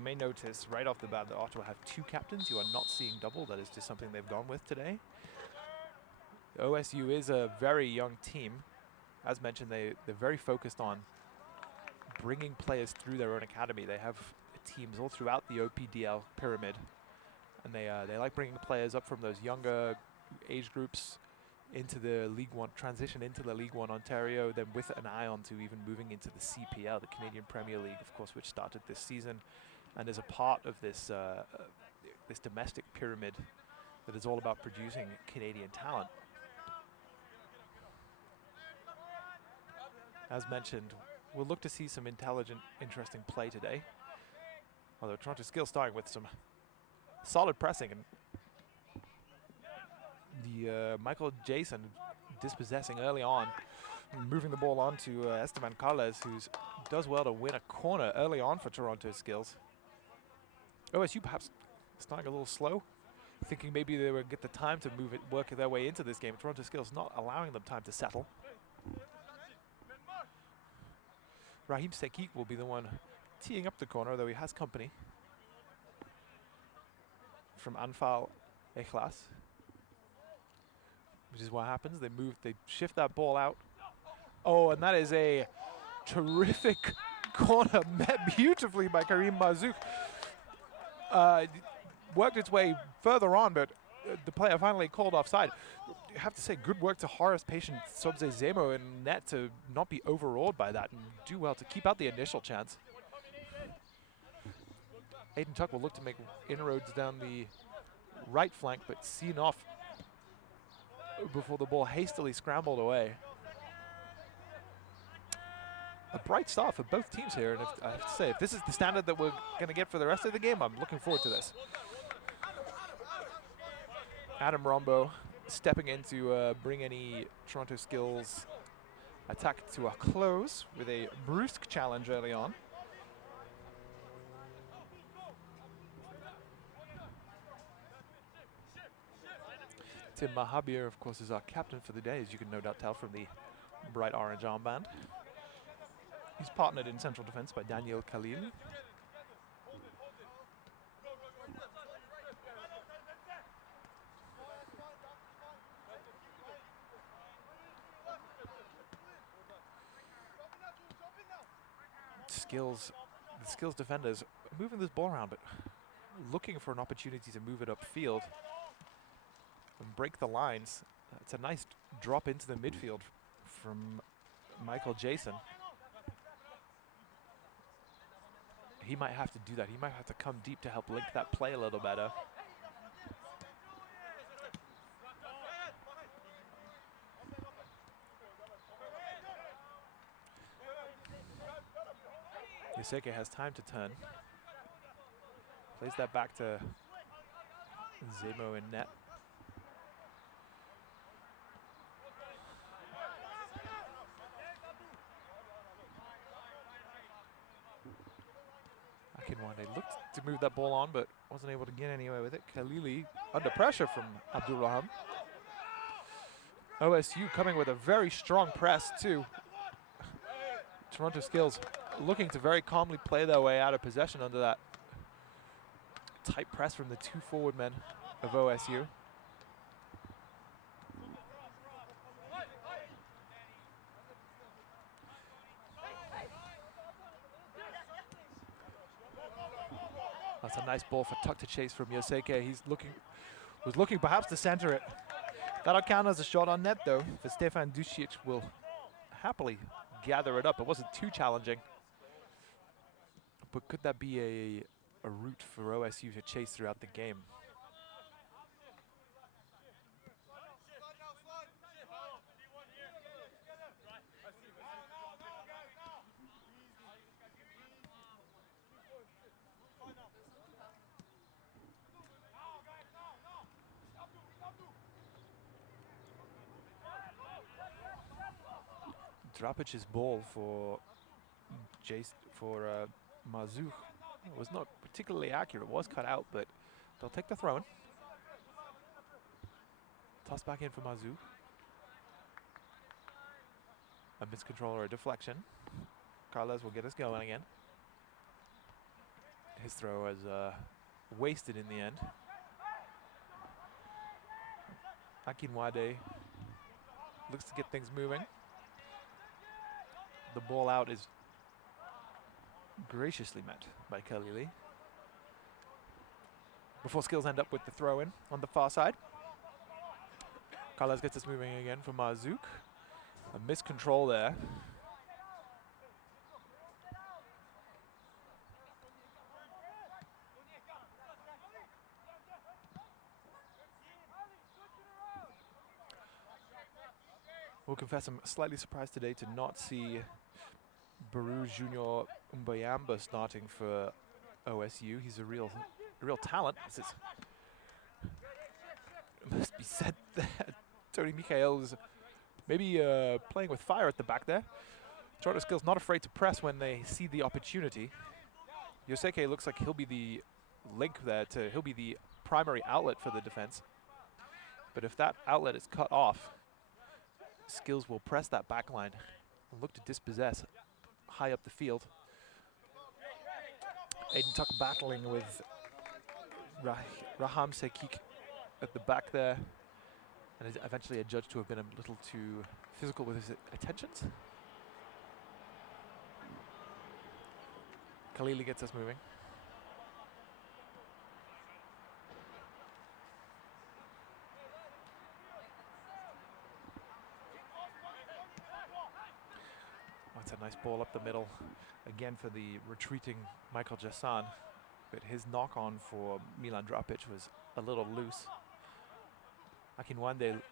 may notice right off the bat that Ottawa have 2 captains. You are not seeing double. That is just something they've gone with today. OSU is a very young team. As mentioned, they're very focused on bringing players through their own academy. They have teams all throughout the OPDL pyramid, and they like bringing players up from those younger age groups into the League One, transition into the League One Ontario, then with an eye on to even moving into the CPL, the Canadian Premier League, of course, which started this season, and is a part of this this domestic pyramid that is all about producing Canadian talent. As mentioned, we'll look to see some intelligent, interesting play today. Although Toronto Skillz starting with some solid pressing, and the Michael Jason dispossessing early on, moving the ball on to Esteban Carles, who does well to win a corner early on for Toronto Skillz. OSU perhaps starting a little slow, thinking maybe they would get the time to move it, work their way into this game. Toronto Skillz not allowing them time to settle. Raheem Sekik will be the one teeing up the corner, though he has company from Anfal Echlas, which is what happens. They shift that ball out. Oh, and that is a terrific corner met beautifully by Karim Mazouk. Worked its way further on, but the player finally called offside. I have to say, good work to Horace Patient Sobze Zemo in net to not be overawed by that and do well to keep out the initial chance. Aiden Tuck will look to make inroads down the right flank, but seen off before the ball hastily scrambled away. A bright start for both teams here, and I have to say, if this is the standard that we're going to get for the rest of the game, I'm looking forward to this. Adam Rombo stepping in to bring any Toronto Skillz attack to a close with a brusque challenge early on. Tim Mahabir, of course, is our captain for the day, as you can no doubt tell from the bright orange armband. He's partnered in central defense by Daniel Khalil. The Skillz defenders moving this ball around, but looking for an opportunity to move it upfield and break the lines. It's a nice drop into the midfield from Michael Jason. He might have to do that. He might have to come deep to help link that play a little better. Yoseke has time to turn. Plays that back to Zemo in net. Akinwande looked to move that ball on, but wasn't able to get anywhere with it. Khalili under pressure from Abdul Raham. OSU coming with a very strong press too. Toronto Skillz looking to very calmly play their way out of possession under that tight press from the 2 forward men of OSU. That's a nice ball for Tuck to chase from Yoseke. Was looking perhaps to center it. That'll count as a shot on net though, for Stefan Ducic will happily gather it up. It wasn't too challenging. But could that be a route for OSU to chase throughout the game? Drapic's ball for Mazouk was not particularly accurate. It was cut out, but they'll take the throw-in. Toss back in for Mazouk. A miscontrol or a deflection. Carles will get us going again. His throw was wasted in the end. Akinwande looks to get things moving. The ball out is graciously met by Khalili. Before Skillz end up with the throw in on the far side. Carlos gets us moving again for Marzouk. A miscontrol there. We'll confess I'm slightly surprised today to not see Baru Junior Mbayamba starting for OSU. He's a real talent. It must be said that Tony Mikhail is maybe playing with fire at the back there. Toronto Skillz not afraid to press when they see the opportunity. Yoseke looks like he'll be the link there, he'll be the primary outlet for the defense. But if that outlet is cut off, Skillz will press that back line and look to dispossess high up the field. Aiden Tuck battling with Raham Sekik at the back there, and is eventually adjudged to have been a little too physical with his attentions. Khalili gets us moving. That's a nice ball up the middle, again for the retreating Michael Jassan, but his knock-on for Milan Drapic was a little loose. Akinwande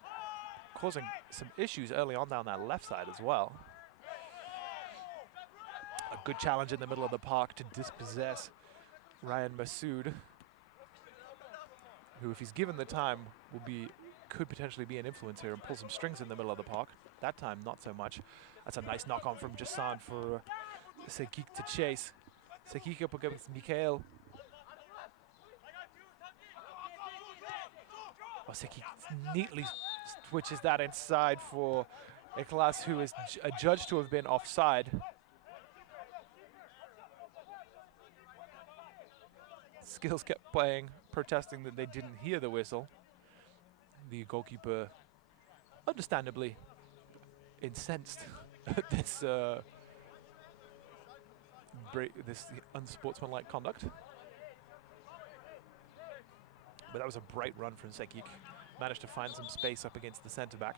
causing some issues early on down that left side as well. A good challenge in the middle of the park to dispossess Ryan Masood, who, if he's given the time, could potentially be an influence here and pull some strings in the middle of the park. That time, not so much. That's a nice knock-on from Jassan for Sekik to chase. Sekik up against Mikhail. Oh, Sekik neatly switches that inside for Eklas, who is adjudged to have been offside. Skillz kept playing, protesting that they didn't hear the whistle. The goalkeeper, understandably incensed at this this unsportsmanlike conduct. But that was a bright run from Sekik. Managed to find some space up against the centre back.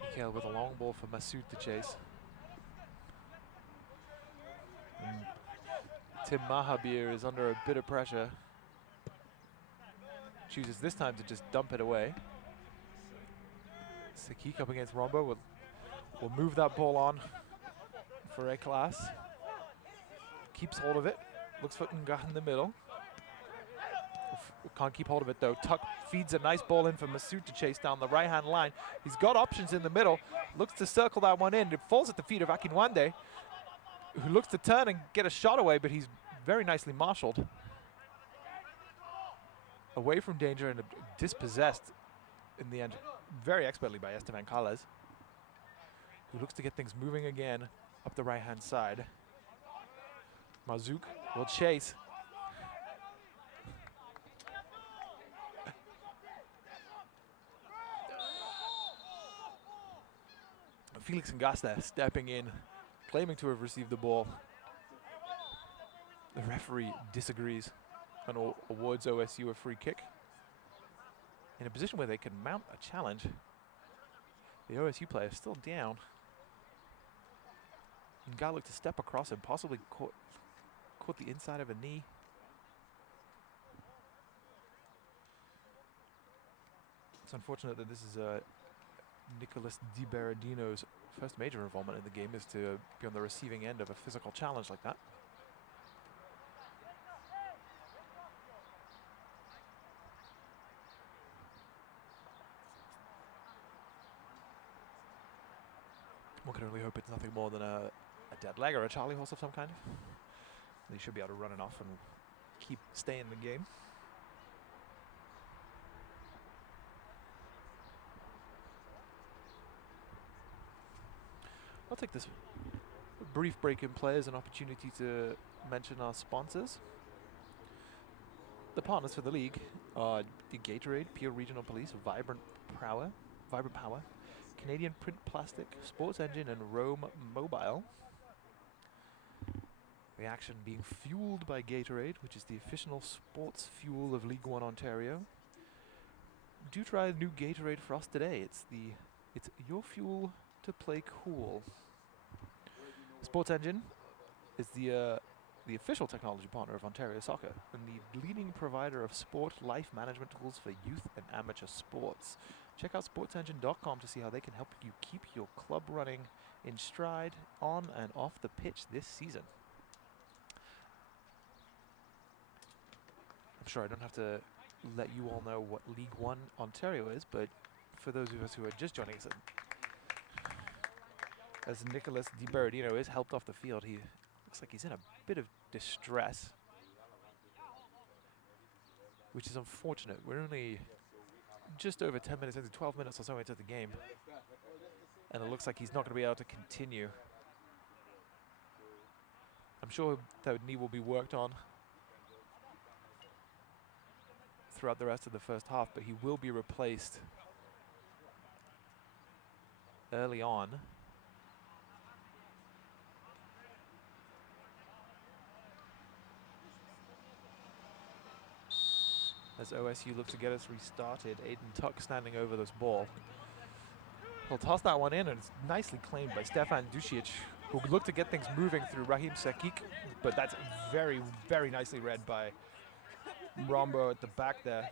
Mikhail with a long ball for Masood to chase. And Tim Mahabir is under a bit of pressure. Chooses this time to just dump it away. Sekik up against Rombo will move that ball on for Eklas. Keeps hold of it. Looks for Nga in the middle. Can't keep hold of it though. Tuck feeds a nice ball in for Masood to chase down the right-hand line. He's got options in the middle. Looks to circle that one in. It falls at the feet of Akinwande, who looks to turn and get a shot away, but he's very nicely marshaled. Away from danger and dispossessed in the end very expertly by Esteban Calles, who looks to get things moving again up the right-hand side. Marzouk will chase. Felix Ngasta stepping in, claiming to have received the ball. The referee disagrees and awards OSU a free kick. In a position where they can mount a challenge, the OSU player is still down. Nga looked to step across and possibly caught the inside of a knee. It's unfortunate that this is Nicolas Di Berardino's first major involvement in the game, is to be on the receiving end of a physical challenge like that. One can only hope it's nothing more than a dead leg or a charley horse of some kind. He should be able to run it off and stay in the game. I'll take this brief break in play as an opportunity to mention our sponsors. The partners for the league are the Gatorade, Peel Regional Police, Vibrant Power, Canadian Print Plastic, Sports Engine, and Roam Mobile. The action being fueled by Gatorade, which is the official sports fuel of League One Ontario. Do try the new Gatorade for us today. It's your fuel to play cool. Sports Engine is the official technology partner of Ontario Soccer and the leading provider of sport life management tools for youth and amateur sports. Check out sportsengine.com to see how they can help you keep your club running in stride on and off the pitch this season. I'm sure I don't have to let you all know what League One Ontario is, but for those of us who are just joining us, as Nicholas DiBerardino is helped off the field, he looks like he's in a bit of distress, which is unfortunate. We're only just over 10 minutes into 12 minutes or so into the game, and it looks like he's not going to be able to continue. I'm sure that knee will be worked on throughout the rest of the first half, but he will be replaced early on. As OSU looks to get us restarted, Aiden Tuck standing over this ball. He'll toss that one in, and it's nicely claimed by Stefan Ducic, who looked to get things moving through Raheem Sekik, but that's very, very nicely read by Rombo at the back there.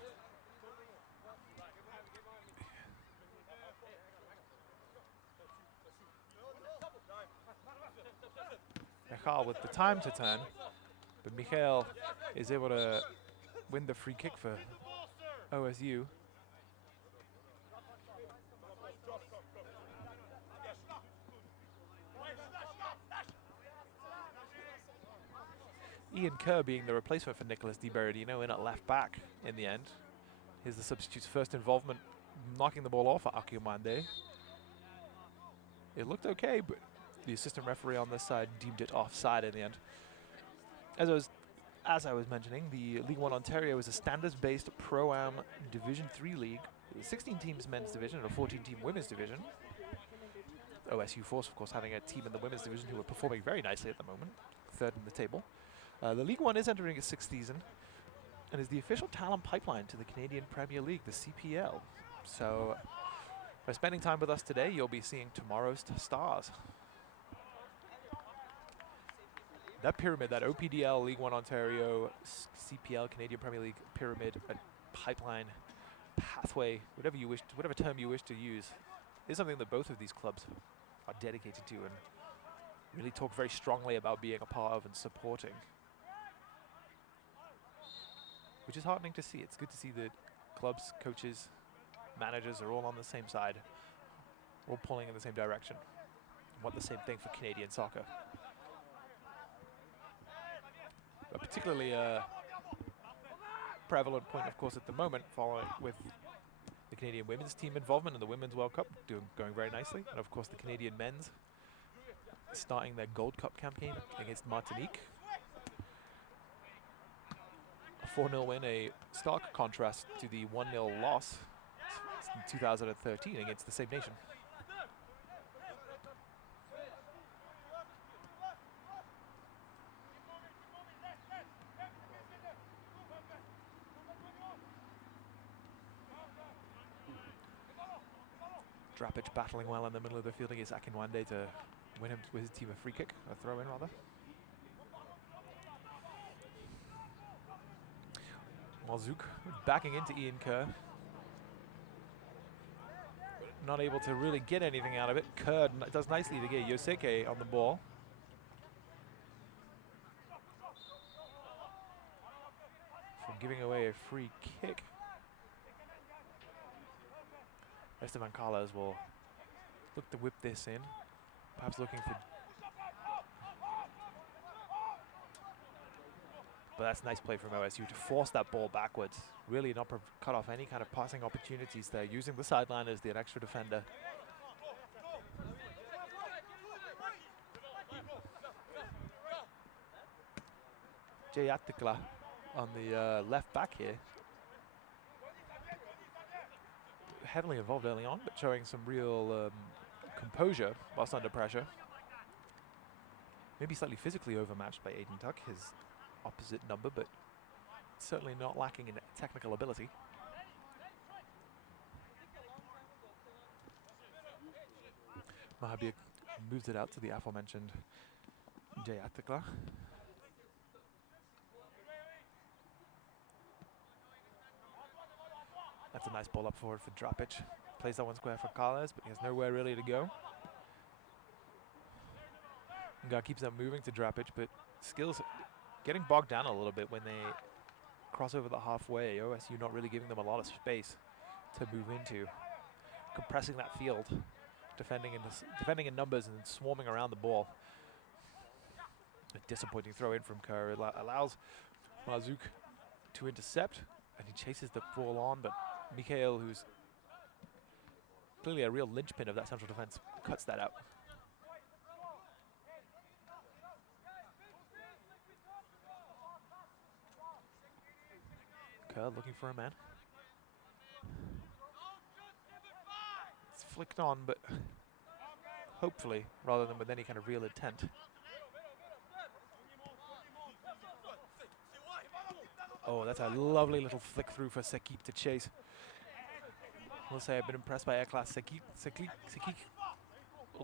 Michal with the time to turn, but Michael is able to win the free kick for OSU. Ian Kerr being the replacement for Nicholas DiBerardino in at left back in the end. Here's the substitute's first involvement, knocking the ball off at Akiumande. It looked okay, but the assistant referee on this side deemed it offside in the end. As I was mentioning, the League One Ontario is a standards-based Pro-Am Division 3 league, with 16 teams men's division and a 14-team women's division. OSU Force, of course, having a team in the women's division who are performing very nicely at the moment, third in the table. The League One is entering its sixth season and is the official talent pipeline to the Canadian Premier League, the CPL. So by spending time with us today, you'll be seeing tomorrow's stars. That pyramid, that OPDL, League One Ontario, CPL, Canadian Premier League pyramid, pipeline, pathway, whatever term you wish to use, is something that both of these clubs are dedicated to and really talk very strongly about being a part of and supporting. Which is heartening to see. It's good to see that clubs, coaches, managers are all on the same side, all pulling in the same direction, and want the same thing for Canadian soccer. A particularly prevalent point, of course, at the moment, following with the Canadian women's team involvement in the Women's World Cup, going very nicely. And of course, the Canadian men's starting their Gold Cup campaign against Martinique. A 4-0 win, a stark contrast to the 1-0 loss in 2013 against the same nation. Drapic battling well in the middle of the field against Akinwande to win him with his team a free kick, a throw in rather. Malzouk backing into Ian Kerr. Not able to really get anything out of it. Kerr does nicely to get Yoseke on the ball. From giving away a free kick. Esteban Carlos will look to whip this in, perhaps looking for But that's nice play from OSU to force that ball backwards. Really not cut off any kind of passing opportunities there, using the sideline as the extra defender. Jayatikla on the left back here. Heavily involved early on, but showing some real composure whilst under pressure. Maybe slightly physically overmatched by Aiden Tuck, his opposite number, but certainly not lacking in technical ability. Mahabir moves it out to the aforementioned Jayatikla. That's a nice ball up forward for Drapic. Plays that one square for Carles, but he has nowhere really to go. Nga keeps that moving to Drapic, but Skillz getting bogged down a little bit when they cross over the halfway. OSU not really giving them a lot of space to move into. Compressing that field, defending in numbers and swarming around the ball. A disappointing throw in from Kerr. It allows Mazouk to intercept, and he chases the ball on, but Mikhail, who's clearly a real linchpin of that central defense, cuts that out. Kerr looking for a man. It's flicked on, but hopefully, rather than with any kind of real intent. Oh, that's a lovely little flick through for Sekik to chase. I will say I've been impressed by air-class Sekik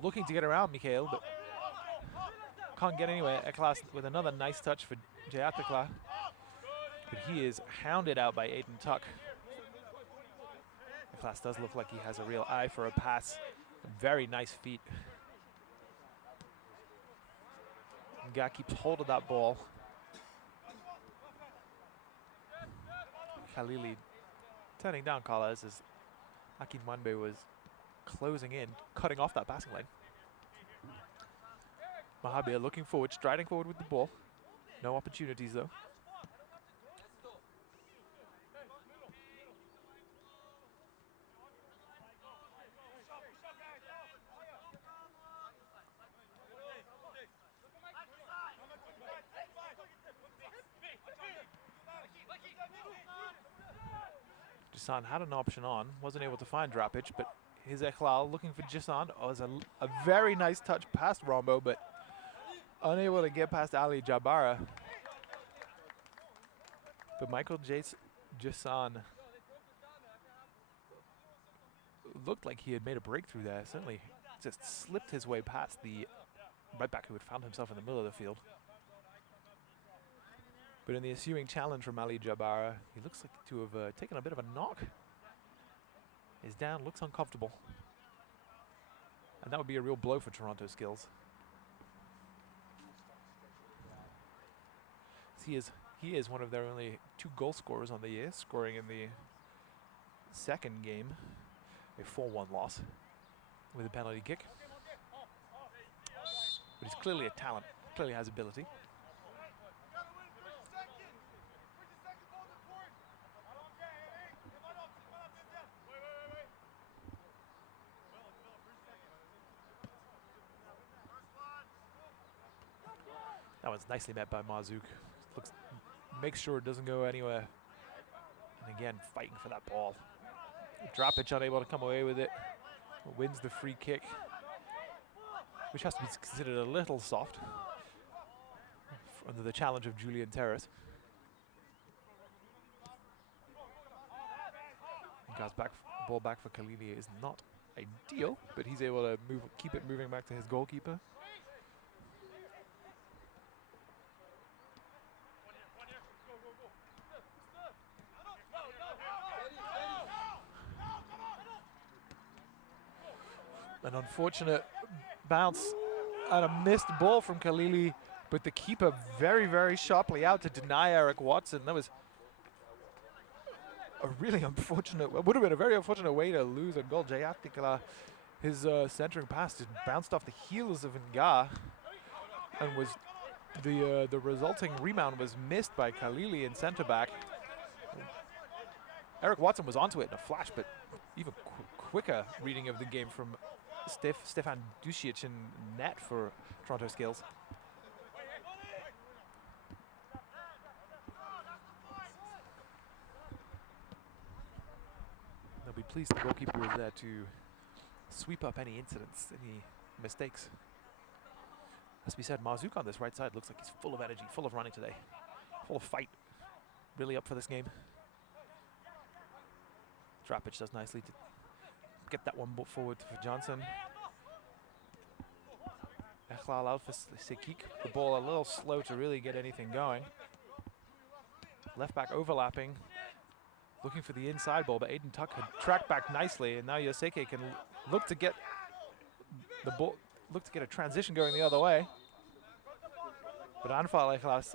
looking to get around Mikhail, but can't get anywhere. Air-class with another nice touch for Jayatikla. But he is hounded out by Aiden Tuck. Air-class does look like he has a real eye for a pass. Very nice feet. Nga keeps hold of that ball. Khalili turning down Carles as Akin Wanbe was closing in, cutting off that passing lane. Mahabir looking forward, striding forward with the ball. No opportunities though. Jason had an option on, wasn't able to find Drapic, but here's Ekhlal looking for Jason. Oh, it's a very nice touch past Rombo, but unable to get past Ali Jabara. But Michael Jason looked like he had made a breakthrough there. Certainly just slipped his way past the right back who had found himself in the middle of the field. But in the ensuing challenge from Ali Jabara, he looks like to have taken a bit of a knock. Is down, looks uncomfortable. And that would be a real blow for Toronto Skillz. He is one of their only 2 goal scorers on the year, scoring in the second game, a 4-1 loss with a penalty kick. But he's clearly a talent, clearly has ability. That one's nicely met by Mazouk. Makes sure it doesn't go anywhere. And again, fighting for that ball. Drapic unable to come away with it. Wins the free kick, which has to be considered a little soft under the challenge of Julian Terrace. Guy's ball back for Khalili is not ideal, but he's able to keep it moving back to his goalkeeper. An unfortunate bounce and a missed ball from Khalili, but the keeper very, very sharply out to deny Eric Watson. That was a really unfortunate, would have been a very unfortunate way to lose a goal. Jayatikla, his centering pass just bounced off the heels of Nga and was The resulting rebound was missed by Khalili in center back. Eric Watson was onto it in a flash, but even quicker reading of the game from Stefan Dusic in net for Toronto Skillz. They'll be pleased the goalkeeper was there to sweep up any incidents, any mistakes. As we said, Marzouk on this right side looks like he's full of energy, full of running today, full of fight, really up for this game. Drapic does nicely to get that one forward for Johnson. Echlal out for Sekik. The ball a little slow to really get anything going. Left back overlapping, looking for the inside ball, but Aiden Tuck had tracked back nicely, and now Yoseke can look to get the ball, look to get a transition going the other way. But Anfal Echlas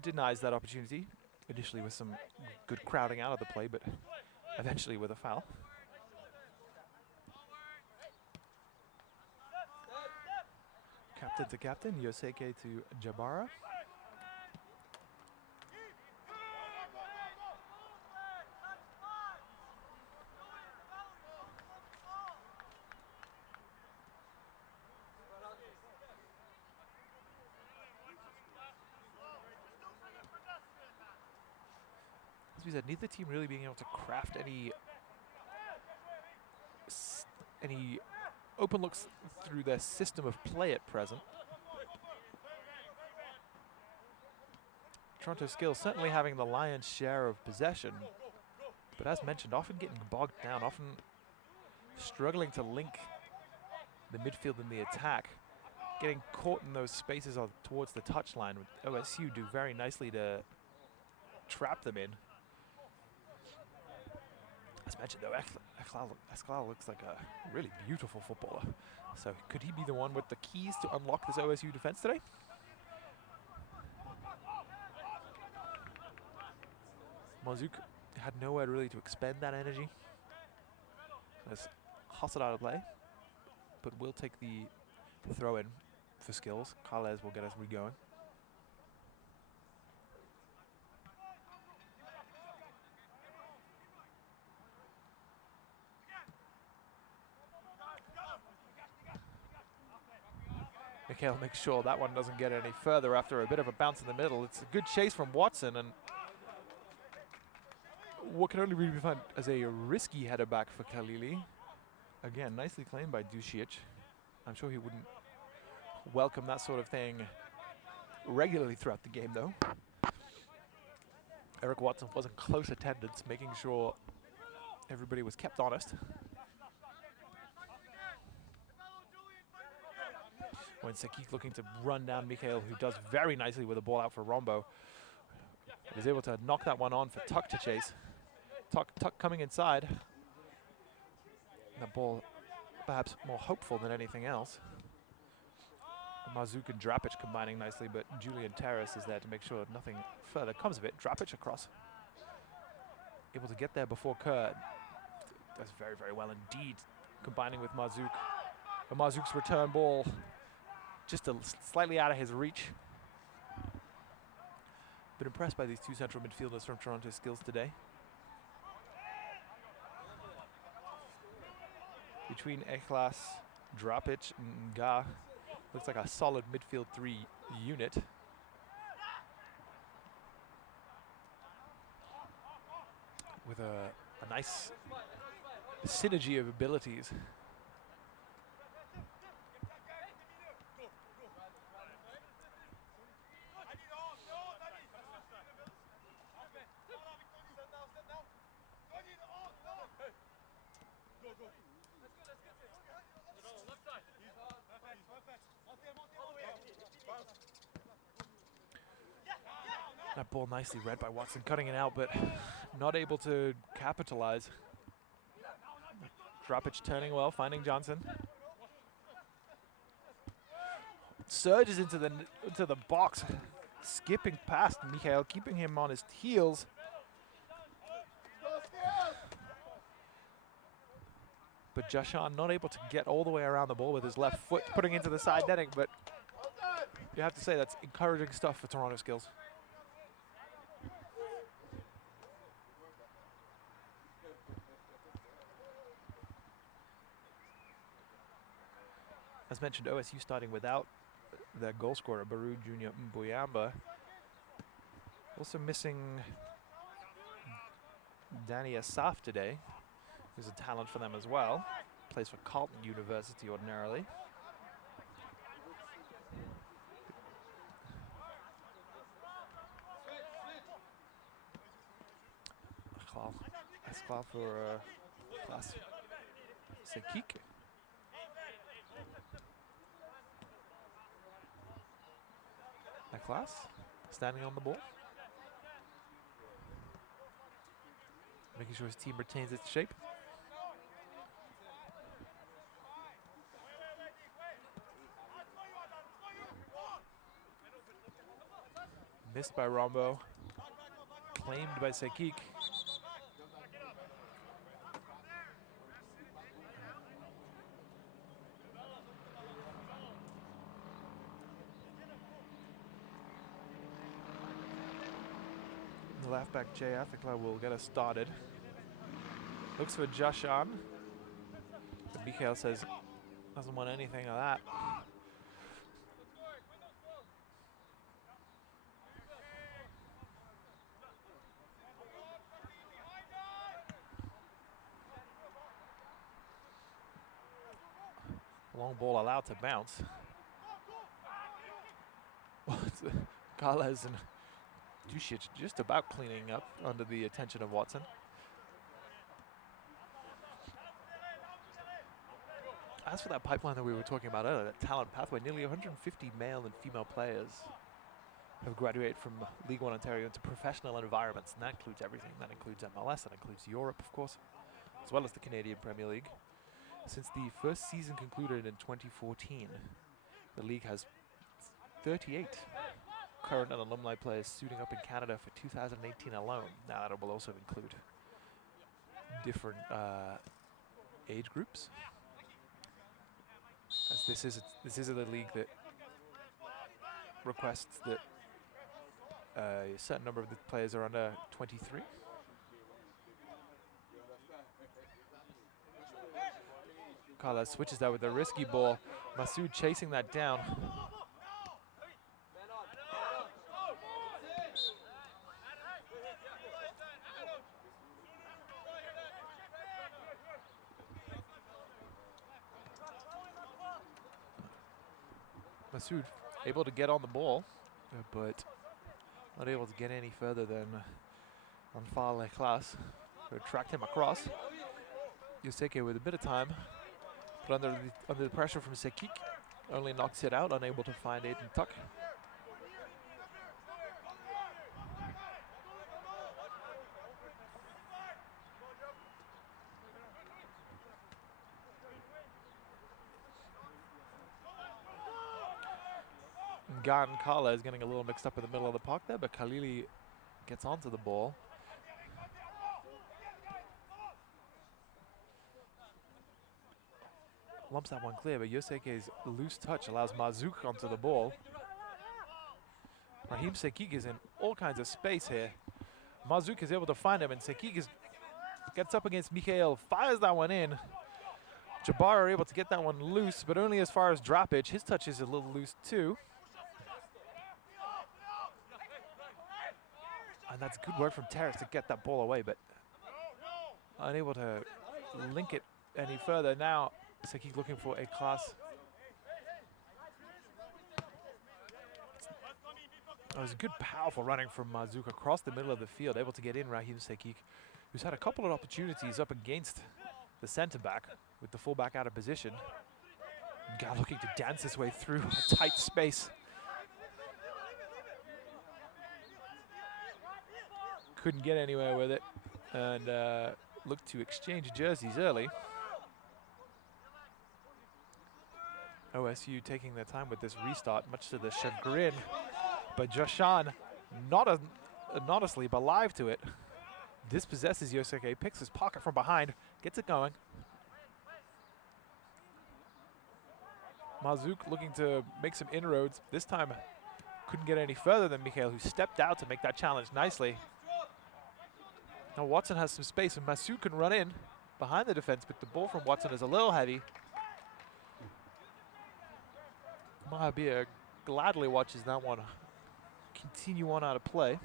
denies that opportunity, initially with some good crowding out of the play, but eventually with a foul. Captain to captain, Yoseke to Jabara. As we said, neither team really being able to craft any open looks through their system of play at present. Toronto Skillz certainly having the lion's share of possession, but as mentioned, often getting bogged down, often struggling to link the midfield and the attack, getting caught in those spaces towards the touchline. OSU do very nicely to trap them in. As mentioned though, Echlal looks like a really beautiful footballer. So could he be the one with the keys to unlock this OSU defense today? Marzouk had nowhere really to expend that energy. Has hustled out of play, but will take the throw in for Skillz. Carles will get us re-going. Mikhail makes sure that one doesn't get any further after a bit of a bounce in the middle. It's a good chase from Watson, and what can only really be found as a risky header back for Khalili. Again, nicely claimed by Dusic. I'm sure he wouldn't welcome that sort of thing regularly throughout the game, though. Eric Watson was in close attendance, making sure everybody was kept honest. When Sekik looking to run down Mikhail, who does very nicely with the ball out for Rombo. Is able to knock that one on for Tuck to chase. Tuck coming inside. And the ball perhaps more hopeful than anything else. Marzouk and Drapic combining nicely, but Julian Terrace is there to make sure nothing further comes of it. Drapic across. Able to get there before Kerr. Does very, very well indeed, combining with Marzouk. But Marzouk's return ball just slightly out of his reach. Been impressed by these two central midfielders from Toronto Skillz today. Between Echlas, Drapic, and Nga, looks like a solid midfield three unit. With a nice synergy of abilities. That ball nicely read by Watson, cutting it out, but not able to capitalize. Drapic turning well, finding Johnson. Surges into the box, skipping past Mikhail, keeping him on his heels. But Jashan not able to get all the way around the ball with his left foot, putting into the side netting, but You have to say that's encouraging stuff for Toronto Skillz. As mentioned, OSU starting without their goal scorer, Baru Jr. Mbuyamba. Also missing Danny Asaf today, who's a talent for them as well. Plays for Carleton University ordinarily. Esclav for class Sekik. Class standing on the ball, making sure his team retains its shape. Missed by Rombo, claimed by Sekik. The left back Jay Athakla will get us started. Looks for Jashan. But Mikhail says doesn't want anything of that. Long ball allowed to bounce. Carles and Dusic just about cleaning up under the attention of Watson. As for that pipeline that we were talking about earlier, that talent pathway, nearly 150 male and female players have graduated from League One Ontario into professional environments, and that includes everything. That includes MLS, that includes Europe, of course, as well as the Canadian Premier League. Since the first season concluded in 2014, the league has 38 current and alumni players suiting up in Canada for 2018 alone. Now that will also include different age groups, as this is a league that requests that a certain number of the players are under 23. Carlos switches that with a risky ball. Masoud chasing that down. Masoud able to get on the ball, but not able to get any further than Anfale Class, who tracked him across. Yoseke with a bit of time, but under the pressure from Sekik, only knocks it out, unable to find Aiden Tuck. Gan Kala is getting a little mixed up in the middle of the park there, but Khalili gets onto the ball. Lumps that one clear, but Yoseke's loose touch allows Mazouk onto the ball. Raheem Sekik is in all kinds of space here. Mazouk is able to find him, and Sekik gets up against Mikhail, fires that one in. Jabbar are able to get that one loose, but only as far as droppage. His touch is a little loose too. And that's good work from Terrace to get that ball away, but unable to link it any further. Now Sekik looking for a class. It was good, powerful running from Mazouk across the middle of the field, able to get in Raheem Sekik, who's had a couple of opportunities up against the centre back with the fullback out of position. Guy looking to dance his way through a tight space. Couldn't get anywhere with it, and looked to exchange jerseys early. OSU taking their time with this restart, much to the chagrin, but Joshan not asleep, alive to it. Dispossesses Yoseke, picks his pocket from behind, gets it going. Mazouk looking to make some inroads. This time couldn't get any further than Mikhail, who stepped out to make that challenge nicely. Now Watson has some space, and Mazouk can run in behind the defense, but the ball from Watson is a little heavy. Mahabir gladly watches that one continue on out of play.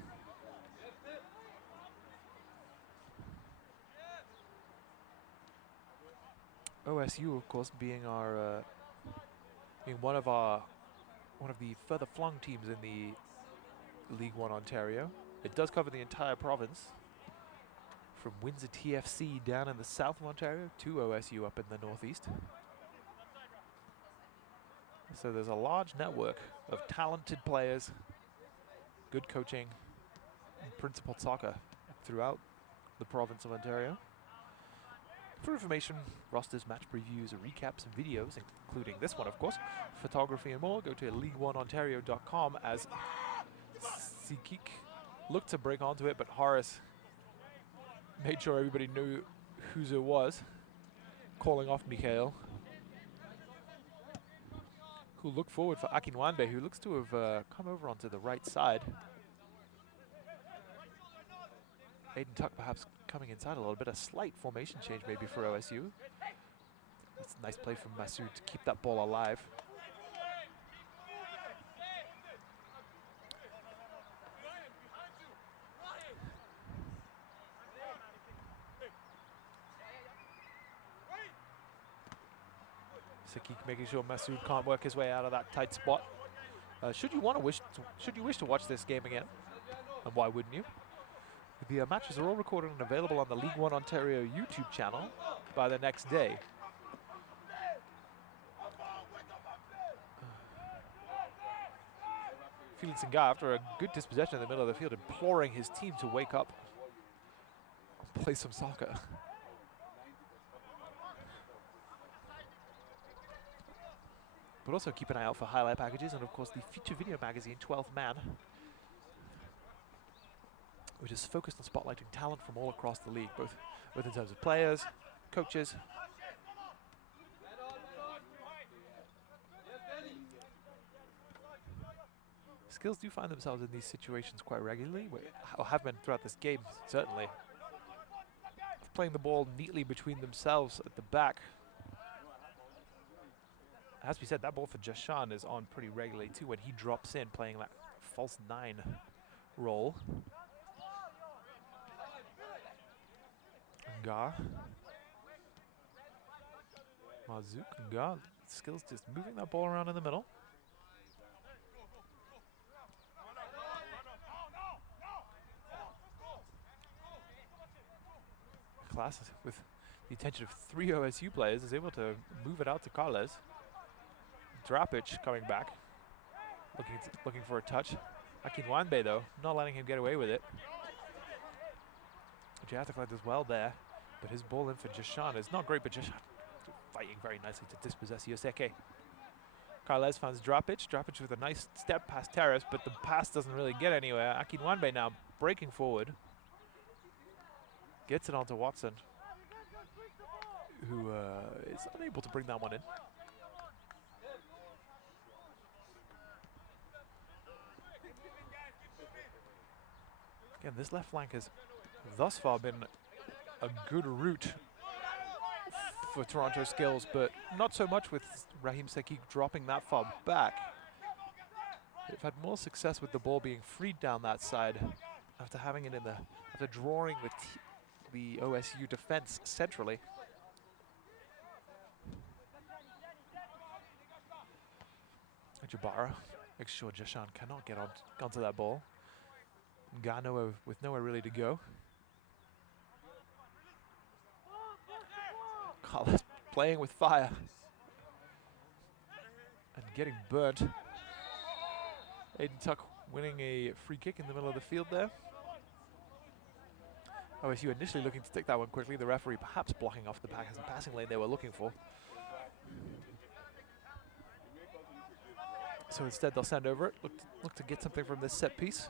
OSU, of course, being our being one of the further flung teams in the League One Ontario. It does cover the entire province, from Windsor TFC down in the south of Ontario to OSU up in the northeast. So there's a large network of talented players, good coaching, and principled soccer throughout the province of Ontario. For information, rosters, match previews, recaps, and videos, including this one, of course, photography and more, go to league1ontario.com. As Sikik looked to break onto it, but Horace made sure everybody knew whose it was, calling off Mikhail, who looked forward for Akinwande, who looks to have come over onto the right side. Aiden Tuck perhaps coming inside a little bit, a slight formation change maybe for OSU. It's a nice play from Masoud to keep that ball alive. Sakik making sure Masoud can't work his way out of that tight spot. Should you wish to watch this game again, and why wouldn't you? The matches are all recorded and available on the League One Ontario YouTube channel by the next day. Felix Nga, after a good dispossession in the middle of the field, imploring his team to wake up and play some soccer. But also keep an eye out for highlight packages and, of course, the feature video magazine 12th Man, which is focused on spotlighting talent from all across the league, both in terms of players, coaches. Skillz do find themselves in these situations quite regularly, or have been throughout this game, certainly. Playing the ball neatly between themselves at the back. As we said, that ball for Jashan is on pretty regularly too when he drops in, playing that false 9 role. Nga. Mazouk, Nga. Skillz just moving that ball around in the middle. Class, with the attention of 3 OSU players, is able to move it out to Carles. Drapic coming back, looking for a touch. Akinwande, though, not letting him get away with it. Jathakla does well there, but his ball in for Jashan is not great, but Jashan fighting very nicely to dispossess Yoseke. Carles finds Drapic. Drapic with a nice step past Terrace, but the pass doesn't really get anywhere. Akinwande now breaking forward. Gets it onto Watson, who is unable to bring that one in. Again, this left flank has thus far been a good route for Toronto Skillz, but not so much with Raheem Sakik dropping that far back. They've had more success with the ball being freed down that side after having it in after drawing the OSU defense centrally. Jabara makes sure Jashan cannot get onto that ball. Gano with nowhere really to go. Carlos playing with fire and getting burnt. Aiden Tuck winning a free kick in the middle of the field there. OSU initially looking to take that one quickly. The referee perhaps blocking off the passing lane they were looking for. So instead they'll send over it. Look to get something from this set piece.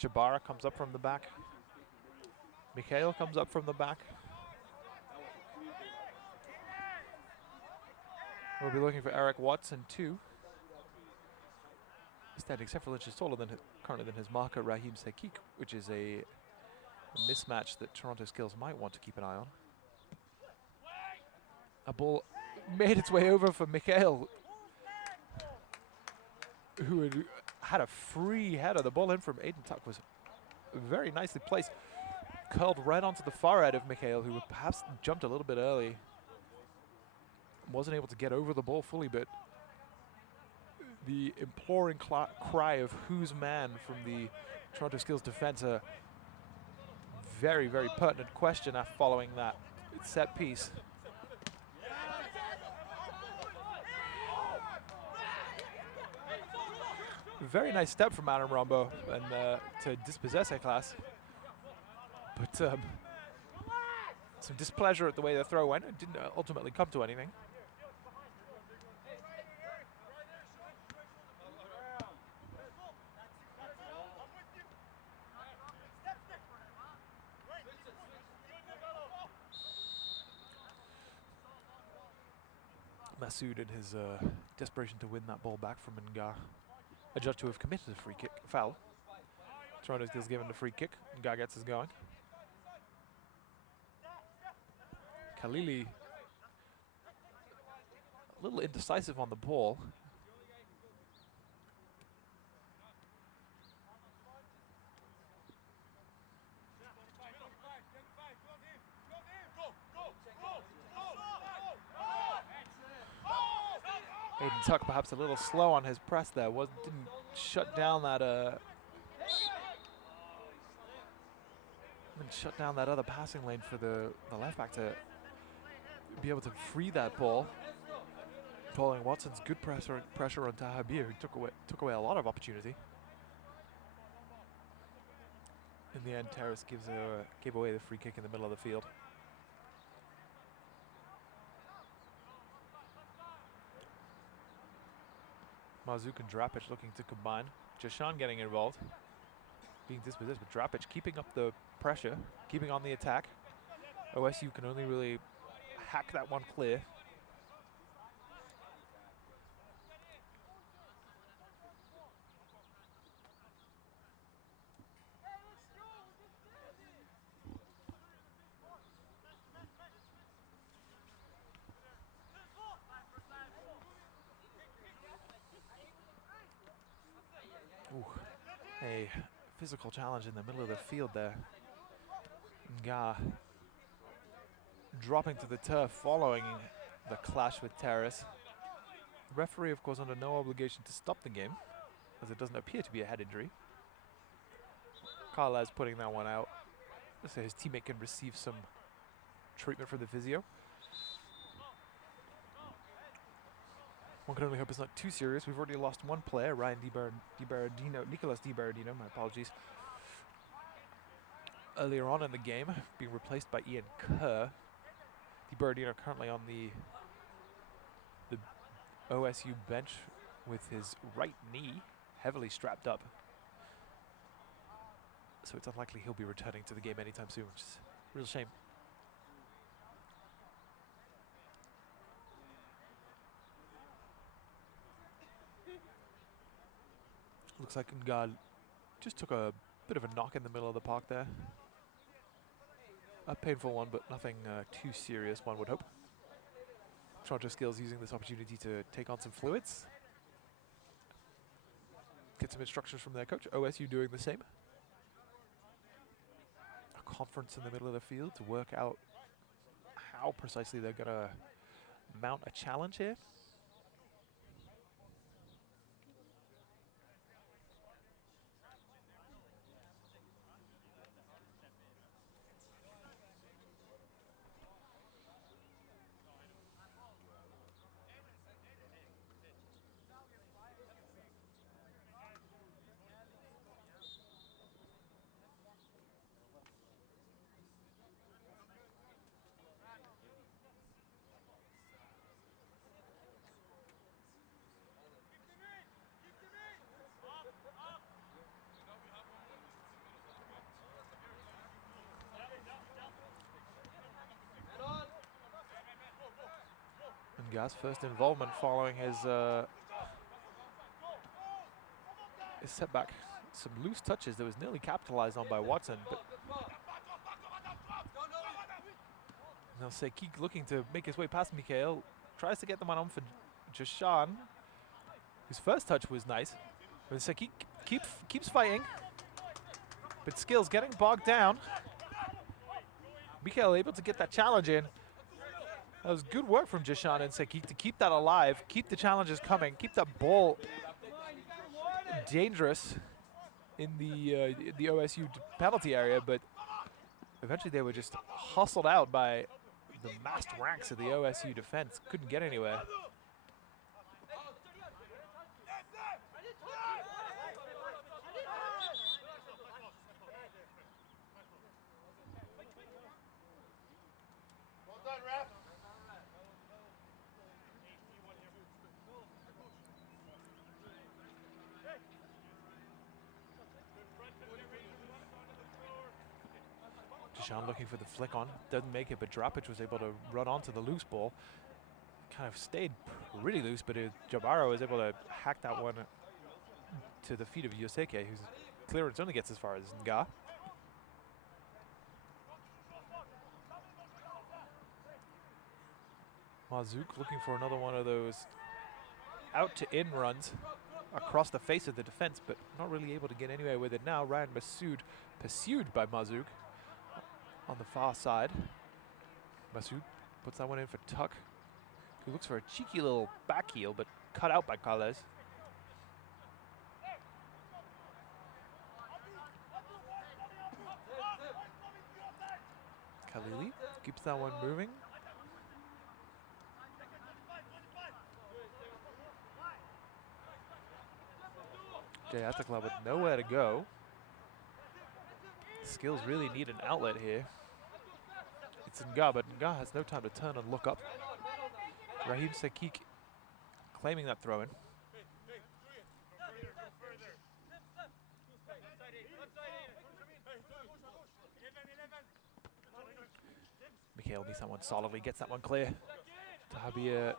Jabara comes up from the back. Mikhail comes up from the back. We'll be looking for Eric Watson too. Standing several inches taller than currently than his marker Raheem Sekik, which is a mismatch that Toronto Skillz might want to keep an eye on. A ball made its way over for Mikhail, who had a free header. The ball in from Aiden Tuck was very nicely placed. Curled right onto the far end of Mikhail, who perhaps jumped a little bit early. Wasn't able to get over the ball fully, but the imploring cry of who's man from the Toronto Skillz defense, a very, very pertinent question after following that set piece. Very nice step from Adam Rombo and to dispossess a class, but some displeasure at the way the throw went. It didn't ultimately come to anything. Masood, in his desperation to win that ball back from Nga, adjudged to have committed a free kick foul. Toronto Skillz given the free kick. Nga gets us going. Khalili a little indecisive on the ball. Aiden Tuck perhaps a little slow on his press there. Didn't shut down that other passing lane for the left back to be able to free that ball. Following Watson's good pressure on Tahabir, who took away a lot of opportunity. In the end, Terrace gave away the free kick in the middle of the field. Mazuk and Drapic looking to combine. Jashan getting involved. Being dispossessed, but Drapic keeping up the pressure, keeping on the attack. OSU can only really hack that one clear. Ooh, a physical challenge in the middle of the field there. Nga dropping to the turf following the clash with Terrace. The referee, of course, under no obligation to stop the game, as it doesn't appear to be a head injury. Carla is putting that one out, so his teammate can receive some treatment from the physio. One can only hope it's not too serious. We've already lost one player, Nicolas DiBardino, my apologies. Earlier on in the game, being replaced by Ian Kerr. DiBardino currently on the OSU bench with his right knee heavily strapped up. So it's unlikely he'll be returning to the game anytime soon, which is a real shame. Looks like Ngad just took a bit of a knock in the middle of the park there. A painful one, but nothing too serious, one would hope. Toronto Skillz using this opportunity to take on some fluids. Get some instructions from their coach. OSU doing the same. A conference in the middle of the field to work out how precisely they're going to mount a challenge here. Nga's first involvement following his setback. Some loose touches that was nearly capitalized on by Watson, but now Sekik looking to make his way past Mikhail, tries to get the one on for Jashan. His first touch was nice, but Sekik keeps fighting, but Skillz getting bogged down. Mikhail able to get that challenge in. That was good work from Jashan and Sekik to keep that alive, keep the challenges coming, keep that ball dangerous in the OSU penalty area, but eventually they were just hustled out by the massed ranks of the OSU defense. Couldn't get anywhere. Jashan looking for the flick on, doesn't make it, but Drapic was able to run onto the loose ball. Kind of stayed pretty loose, but Jabaro was able to hack that one to the feet of Yoseke, whose clearance only gets as far as Nga. Mazouk looking for another one of those out to in runs across the face of the defense, but not really able to get anywhere with it now. Ryan Masood pursued by Mazouk on the far side. Masood puts that one in for Tuck, who looks for a cheeky little back heel, but cut out by Kales. Khalili keeps that one moving. Jay Atakla with nowhere to go. Skillz really need an outlet here. It's Nga, but Nga has no time to turn and look up. Raheem Sekik claiming that throw in. Mikhail needs that one solidly, gets that one clear. Tahabia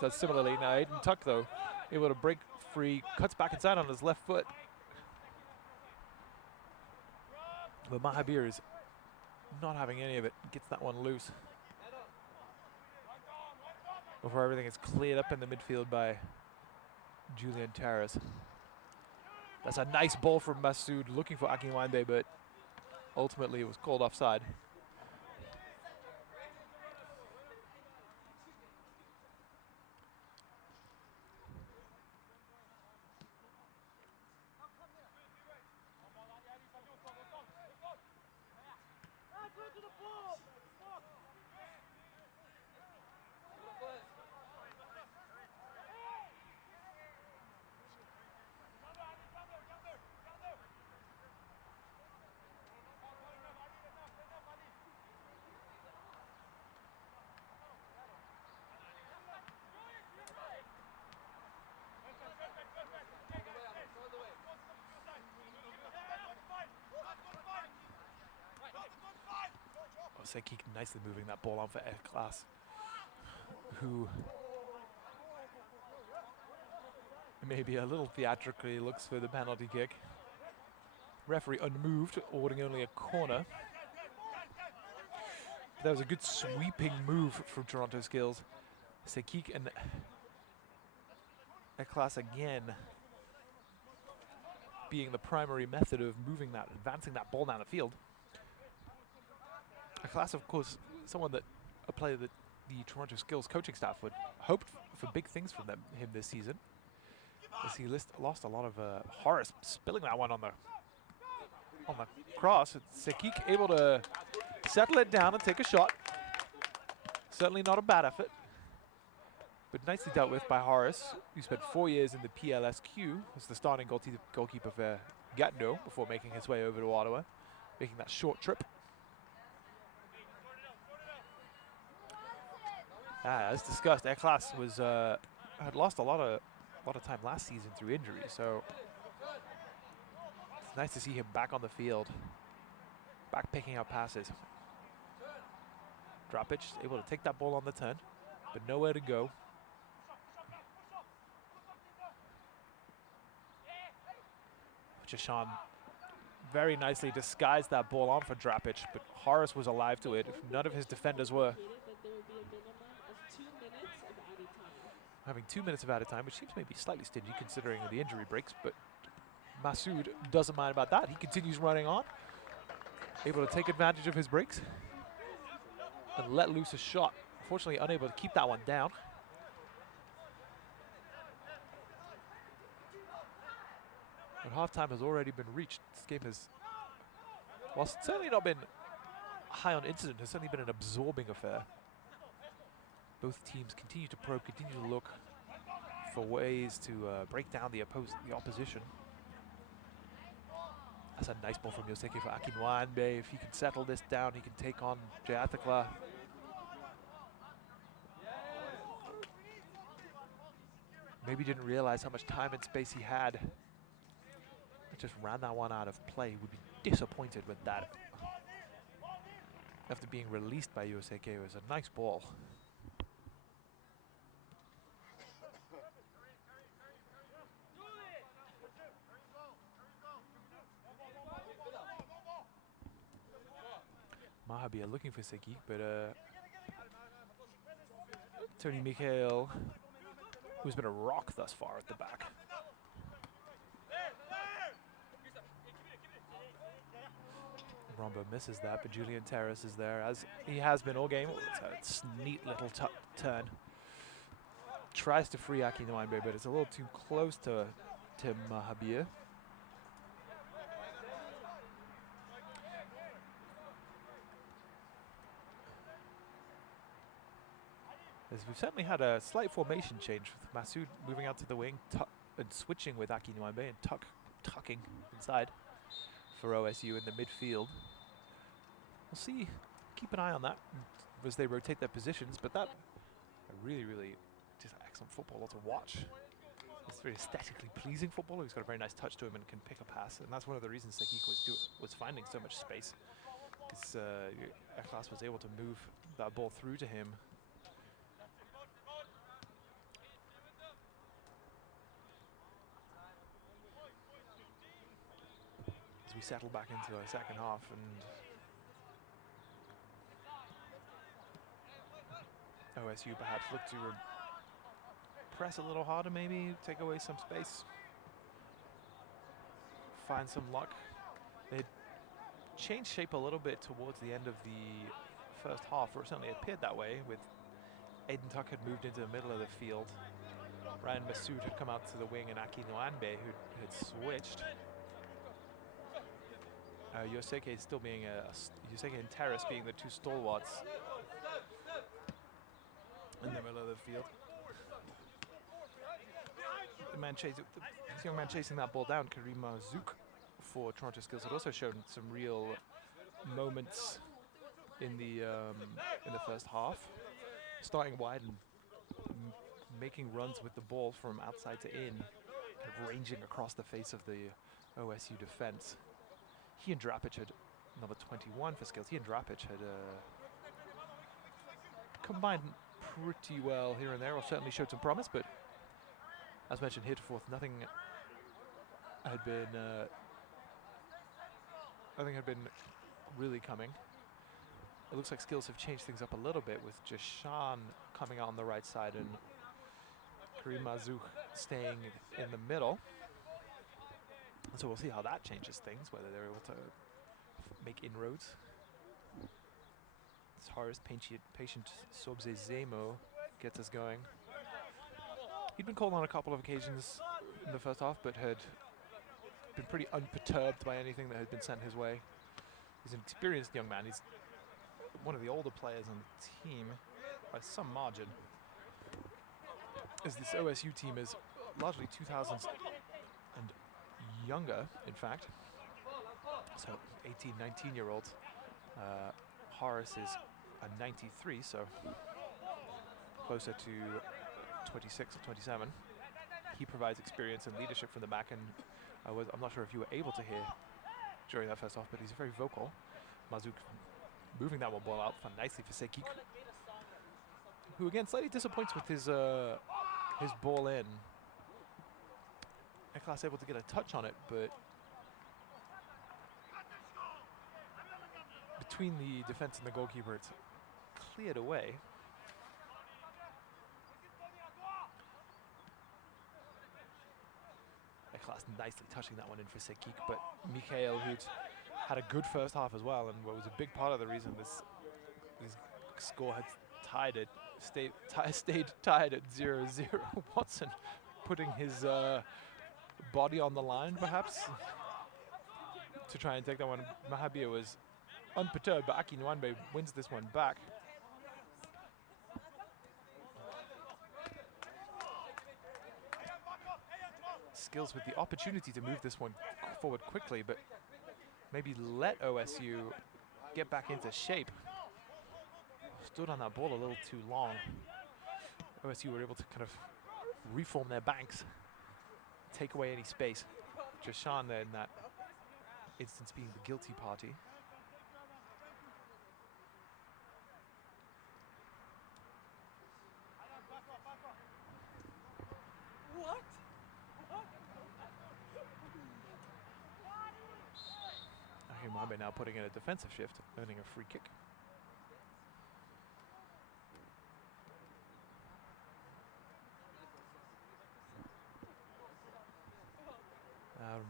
does similarly. Now Aiden Tuck though, able to break free, cuts back inside on his left foot. But Mahabir is not having any of it, gets that one loose before everything is cleared up in the midfield by Julian Terrace. That's a nice ball from Masood looking for Akinwande, but ultimately it was called offside. Sekik nicely moving that ball on for L1OM, who maybe a little theatrically looks for the penalty kick. Referee unmoved, awarding only a corner. That was a good sweeping move from Toronto Skillz. Sekik and L1OM again being the primary method of moving that, advancing that ball down the field. L1OM, of course, a player that the Toronto Skillz coaching staff would hoped for big things from him this season, as he lost a lot of Horace spilling that one on the cross. Sekik able to settle it down and take a shot. Certainly not a bad effort, but nicely dealt with by Horace, who spent 4 years in the PLSQ as the starting goalkeeper for Gatineau before making his way over to Ottawa, making that short trip. As discussed, L1OM was had lost a lot of time last season through injury, so it's nice to see him back on the field, back picking up passes. Drapic able to take that ball on the turn. but nowhere to go. Jashan very nicely disguised that ball on for Drapic, but Horace was alive to it. None of his defenders were. Having 2 minutes of added time, which seems maybe slightly stingy considering the injury breaks, but Masoud doesn't mind about that. He continues running on, able to take advantage of his breaks and let loose a shot. Unfortunately, unable to keep that one down. But halftime has already been reached. This game has, whilst certainly not been high on incident, has certainly been an absorbing affair. Both teams continue to probe, continue to look for ways to break down the opposition. That's a nice ball from Yoseki for Akinwande. If he can settle this down, he can take on Jayatakla. Maybe didn't realize how much time and space he had. Just ran that one out of play. Would be disappointed with that. After being released by Yoseki, it was a nice ball. Mahabir looking for Segik, but Tony Mikhail, who's been a rock thus far at the back. Rombo misses that, but Julian Terrace is there, as he has been all game. It's a neat little turn. Tries to free Akinwande, but it's a little too close to Mahabir. As we've certainly had a slight formation change with Masoud moving out to the wing and switching with Akinwande and tucking inside for OSU in the midfield. We'll see, keep an eye on that as they rotate their positions, but that a really, really just excellent footballer to watch. It's very aesthetically pleasing footballer. He's got a very nice touch to him and can pick a pass, and that's one of the reasons Segik was finding so much space, because Eklas was able to move that ball through to him. As we settle back into our second half, and OSU perhaps look to press a little harder, maybe take away some space, find some luck. They changed shape a little bit towards the end of the first half, or it certainly appeared that way, with Aiden Tuck had moved into the middle of the field. Ryan Masoud had come out to the wing, and Akinwande, who had switched. Yoseki still being Yoseki and Terrace being the two stalwarts in the middle of the field. This young man chasing that ball down, Karim Zouk for Toronto Skillz, had also shown some real moments in the first half, starting wide and making runs with the ball from outside to in, kind of ranging across the face of the OSU defense. He and Drapic had, number 21 for Skillz, he and Drapic had combined pretty well here and there, or certainly showed some promise, but as mentioned heretofore, nothing had been really coming. It looks like Skillz have changed things up a little bit, with Jashan coming out on the right side and Karim Mazouk staying in the middle. And so we'll see how that changes things, whether they're able to make inroads. As far as patient Sobze Zemo gets us going. He'd been called on a couple of occasions in the first half, but had been pretty unperturbed by anything that had been sent his way. He's an experienced young man. He's one of the older players on the team by some margin, as this OSU team is largely 2000s and younger, in fact. So 18, 19-year-olds. Horace is a 93, so closer to 26 or 27. He provides experience and leadership from the back, and I'm not sure if you were able to hear during that first half, but he's very vocal. Mazouk moving that one ball out nicely for Segik, who again slightly disappoints with his ball in. Eklas able to get a touch on it, but between the defense and the goalkeeper, it's cleared away. Eklas nicely touching that one in for Sekik, but Mikhail, who'd had a good first half as well, and what was a big part of the reason this score had stayed tied at 0-0. Watson putting his body on the line, perhaps, to try and take that one. Mahabir was unperturbed, but Aki Nwanbe wins this one back. Skillz with the opportunity to move this one forward quickly, but maybe let OSU get back into shape. Stood on that ball a little too long. OSU were able to kind of reform their banks, take away any space. Jashan there in that instance being the guilty party. Ahimame now putting in a defensive shift, earning a free kick.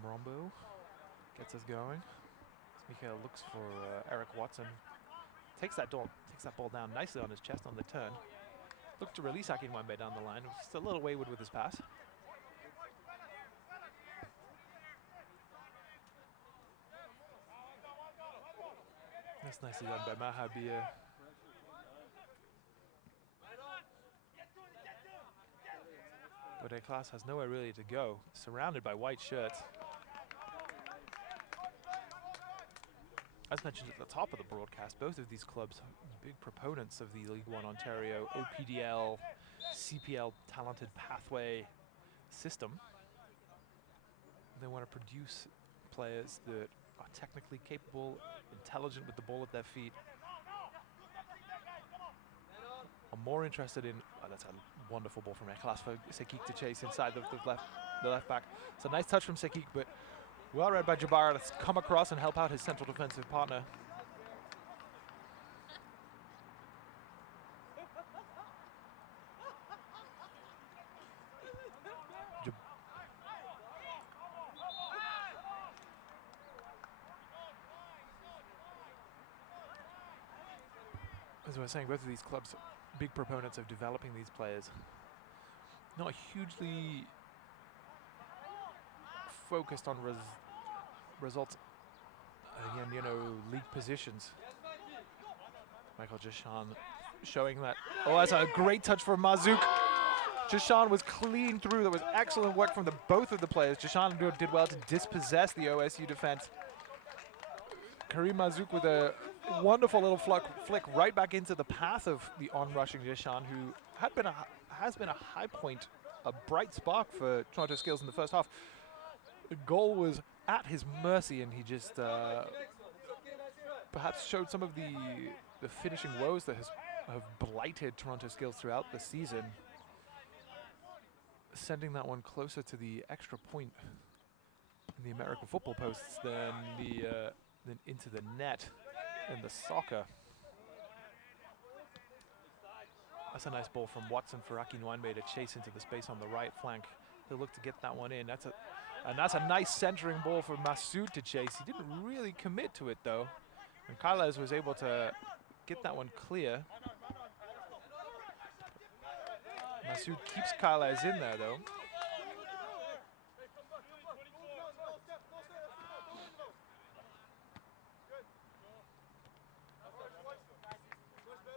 Rombo gets us going. Mikhail looks for Eric Watson. Takes that ball down nicely on his chest on the turn. Looked to release Akinwembe down the line. Just a little wayward with his pass. That's nicely done by Mahabir. But Eklas has nowhere really to go, surrounded by white shirts. As mentioned at the top of the broadcast, both of these clubs are big proponents of the League One Ontario OPDL, CPL talented pathway system. They want to produce players that are technically capable, intelligent with the ball at their feet. I'm more interested in, that's a wonderful ball from Eklas for Sekik to chase inside the left back. It's a nice touch from Sekik, but well read by Jabara to come across and help out his central defensive partner. As I was saying, both of these clubs are big proponents of developing these players. Not hugely focused on results, again, you know, league positions. Michael Jashan showing that. Oh, that's a great touch from Mazouk. Jashan was clean through. That was excellent work from both of the players. Jashan did well to dispossess the OSU defense. Karim Mazouk with a wonderful little flick right back into the path of the on-rushing Jashan, who has been a high point, a bright spark for Toronto Skillz in the first half. The goal was at his mercy, and he just perhaps showed some of the finishing woes that have blighted Toronto Skillz throughout the season, sending that one closer to the extra point in the American football posts than into the net in the soccer. That's a nice ball from Watson for Akinwembe to chase into the space on the right flank. He'll look to get that one in. That's a nice centering ball for Masoud to chase. He didn't really commit to it though. And Kailes was able to get that one clear. Masoud keeps Kailes in there though.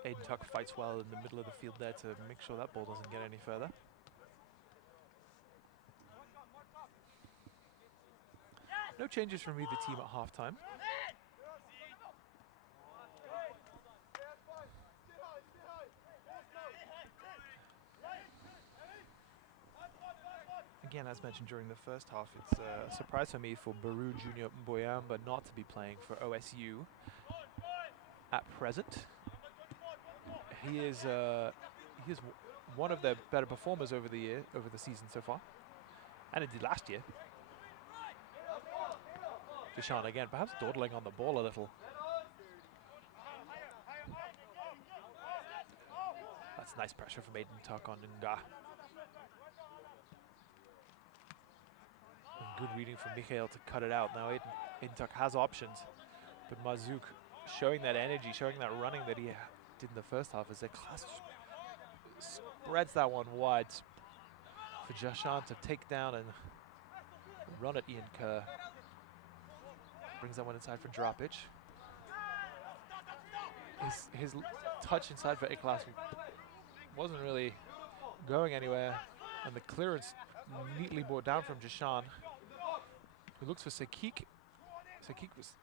Aiden Tuck fights well in the middle of the field there to make sure that ball doesn't get any further. No changes from either team at halftime. Again, as mentioned during the first half, it's a surprise for me for Baru Junior Mboyamba not to be playing for OSU at present. He is he is one of their better performers over the season so far, and indeed last year. Deshaun again, perhaps dawdling on the ball a little. That's nice pressure from Aiden Tuck on Nga. And good reading from Mikhail to cut it out. Now Aiden Tuck has options, but Mazouk showing that energy, showing that running that he did in the first half as Eklas spreads that one wide for Jashan to take down and run at Ian Kerr. Brings that one inside for Dropic. His touch inside for Eklas wasn't really going anywhere, and the clearance neatly brought down from Jashan, who looks for Sekik. Sekik was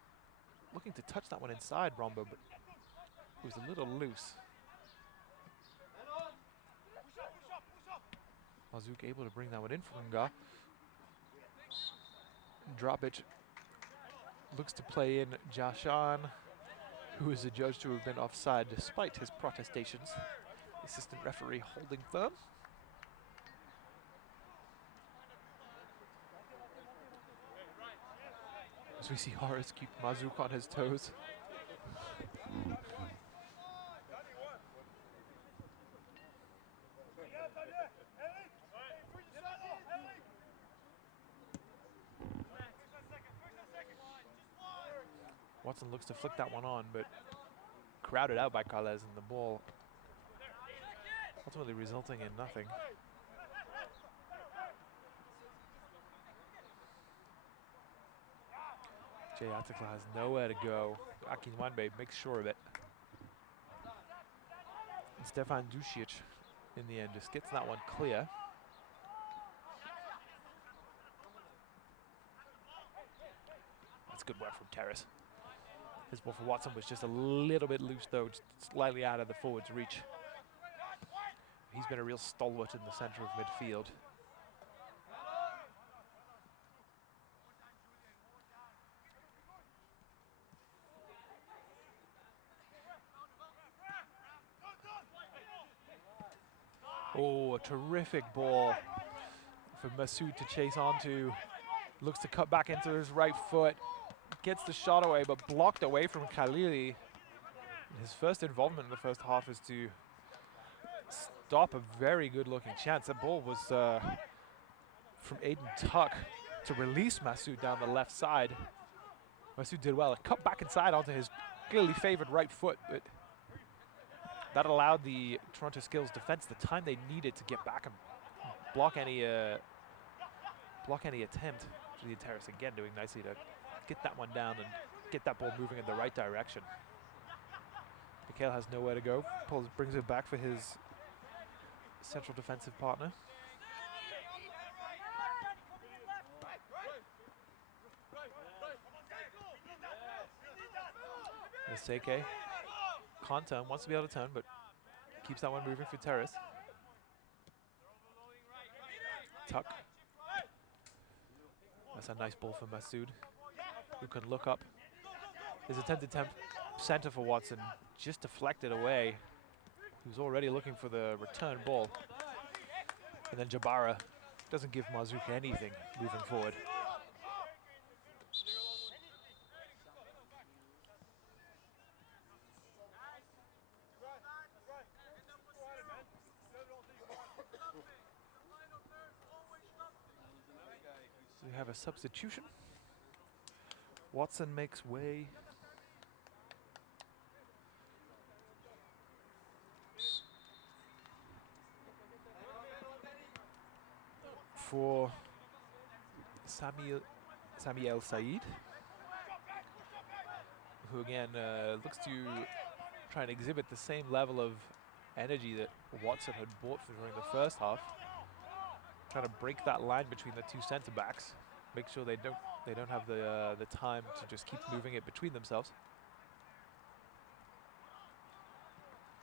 looking to touch that one inside Rombo, but it was a little loose. Mazouk able to bring that one in for Nga. Dropic looks to play in Jashan, who is adjudged to have been offside despite his protestations. The assistant referee holding firm. As we see Horace keep Mazouk on his toes. Watson looks to flick that one on, but crowded out by Calles, and the ball ultimately resulting in nothing. Jay Atikla has nowhere to go. Akinwanbe makes sure of it. And Stefan Dušić in the end just gets that one clear. That's good work from Terrace. His ball for Watson was just a little bit loose though, just slightly out of the forward's reach. He's been a real stalwart in the center of midfield. Oh, a terrific ball for Masoud to chase onto. Looks to cut back into his right foot. Gets the shot away, but blocked away from Khalili. His first involvement in the first half is to stop a very good-looking chance. That ball was from Aiden Tuck to release Masoud down the left side. Masoud did well. It cut back inside onto his clearly favored right foot, but that allowed the Toronto Skillz defense the time they needed to get back and block any attempt. Julian Terrace again doing nicely to get that one down and get that ball moving in the right direction. Mikhail has nowhere to go. Brings it back for his central defensive partner. Seke can't turn, wants to be able to turn, but keeps that one moving for Terrace. Tuck. That's a nice ball for Masoud, who can look up. His attempted center for Watson just deflected away. He was already looking for the return ball. And then Jabara doesn't give Mazouk anything moving forward. So we have a substitution. Watson makes way. For Sami El Said, who again looks to try and exhibit the same level of energy that Watson had brought during the first half. Trying to break that line between the two centre backs, make sure they don't have the time to just keep moving it between themselves.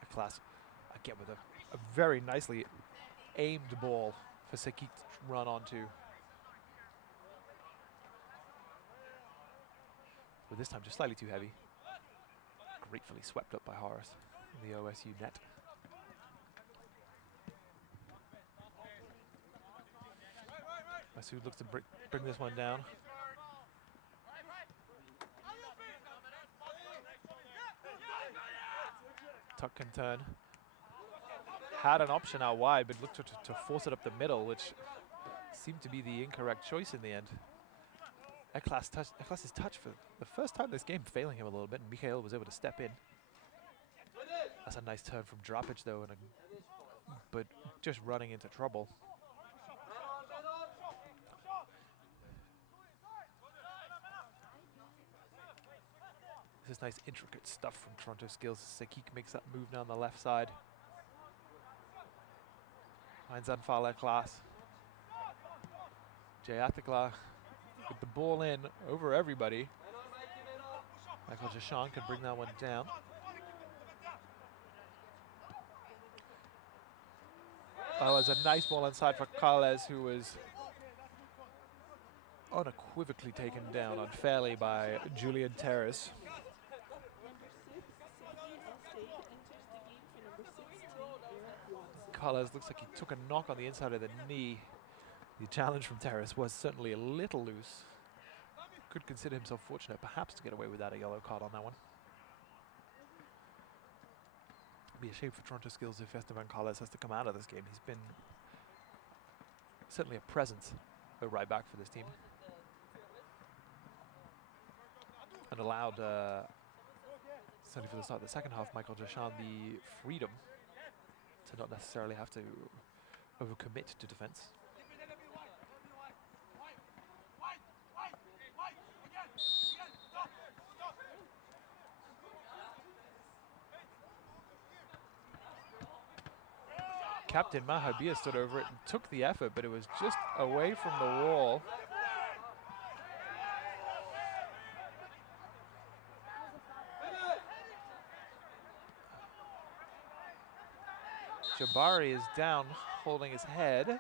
A class again with a very nicely aimed ball for Sekik to run onto. But this time just slightly too heavy. Gratefully swept up by Horace in the OSU net. OSU looks to bring this one down. Tuck can turn. Had an option out wide, but looked to force it up the middle, which seemed to be the incorrect choice in the end. Eklas's touch for the first time this game failing him a little bit, and Mikhail was able to step in. That's a nice turn from Dropic though, but just running into trouble. This is nice intricate stuff from Toronto Skillz. Sakik makes that move down the left side. Finds Anfal Eklas. Jayathikla with the ball in over everybody. Michael Jashan can bring that one down. Oh, it's a nice ball inside for Carles, who was unequivocally taken down unfairly by Julian Terrace. Carles looks like he took a knock on the inside of the knee. The challenge from Terrace was certainly a little loose. Could consider himself fortunate perhaps to get away without a yellow card on that one. It'd be a shame for Toronto Skillz if Esteban Carles has to come out of this game. He's been certainly a presence at right back for this team. And allowed, certainly for the start of the second half, Michael Jashan the freedom to not necessarily have to overcommit to defense. Captain Mahabir stood over it and took the effort, but it was just away from the wall. Jabari is down, holding his head.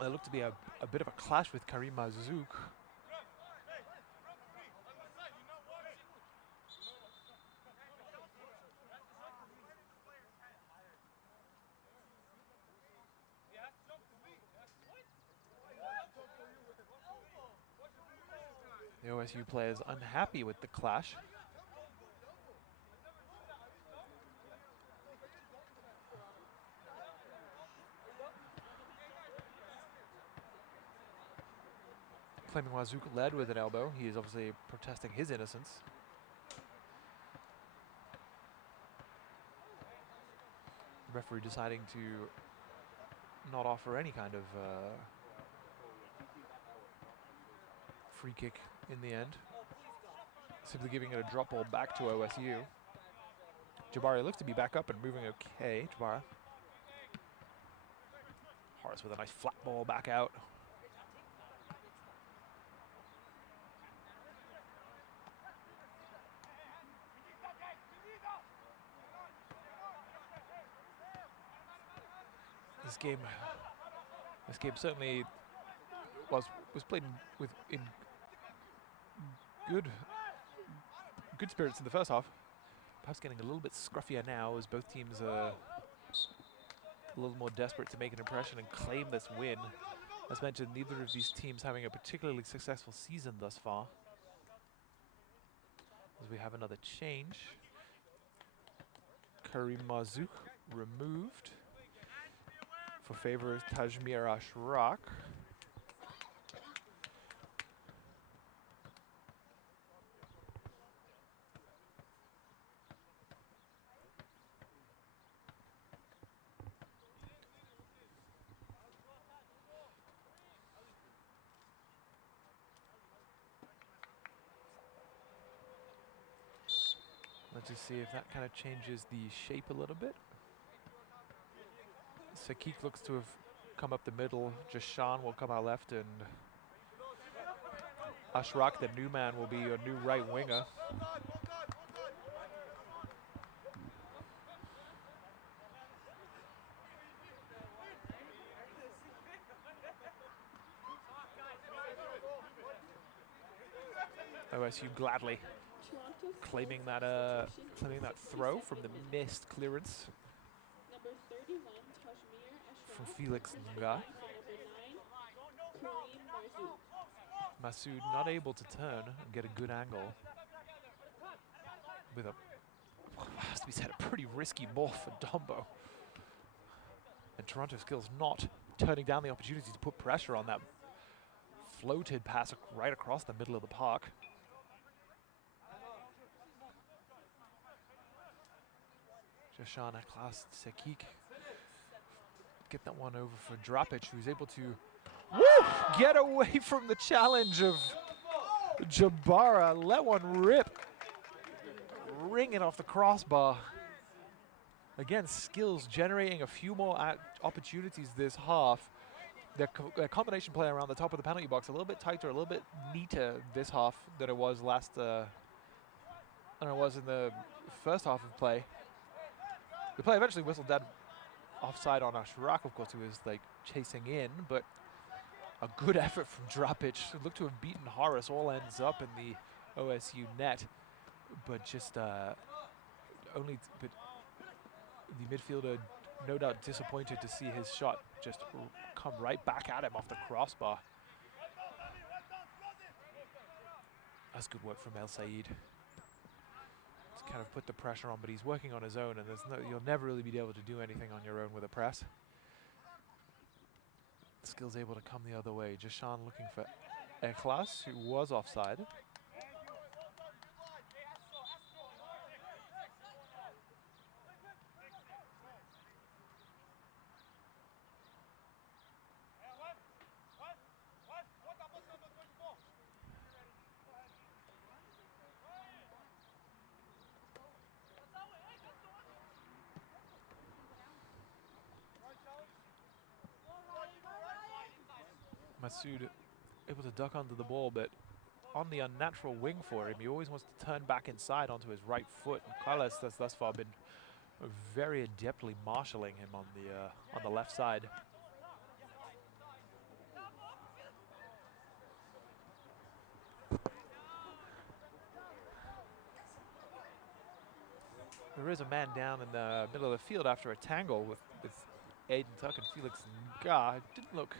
There looked to be a bit of a clash with Karim Mazouk. The OSU players unhappy with the clash. Claiming Mazouk led with an elbow. He is obviously protesting his innocence. The referee deciding to not offer any kind of free kick in the end. Simply giving it a drop ball back to OSU. Jabari looks to be back up and moving okay. Jabari. Horace with a nice flat ball back out. This game certainly was played in good spirits in the first half. Perhaps getting a little bit scruffier now as both teams are a little more desperate to make an impression and claim this win. As mentioned, neither of these teams having a particularly successful season thus far. As we have another change. Karim Mazouk removed for favor of Tajmir Ashraq. Let's just see if that kind of changes the shape a little bit. Sakik looks to have come up the middle. Jashan will come out left, and Ashraq, the new man, will be a new right winger. OSU gladly claiming that throw from the missed clearance from Felix Nga. Masood not able to turn and get a good angle with a, has to be said, a pretty risky ball for Dombo. And Toronto Skillz not turning down the opportunity to put pressure on that floated pass right across the middle of the park. Jashan Aklas Sekik get that one over for Drapic, who's able to get away from the challenge of Jabara. Let one rip. Ringing off the crossbar. Again, Skillz generating a few more opportunities this half. Their combination play around the top of the penalty box a little bit tighter, a little bit neater this half than it was than it was in the first half of play. The play eventually whistled dead offside on Ashraq, of course, who was like chasing in, but a good effort from Drapic. It looked to have beaten Horace, all ends up in the OSU net, but just but the midfielder no doubt disappointed to see his shot just come right back at him off the crossbar. That's good work from El Said. Kind of put the pressure on, but he's working on his own, and you'll never really be able to do anything on your own with a press. Skillz able to come the other way. Jashan looking for Eklas, who was offside. Masood able to duck under the ball, but on the unnatural wing for him, he always wants to turn back inside onto his right foot. And Carlos has thus far been very adeptly marshalling him on the left side. There is a man down in the middle of the field after a tangle with Aiden Tuck and Felix Nga. It didn't look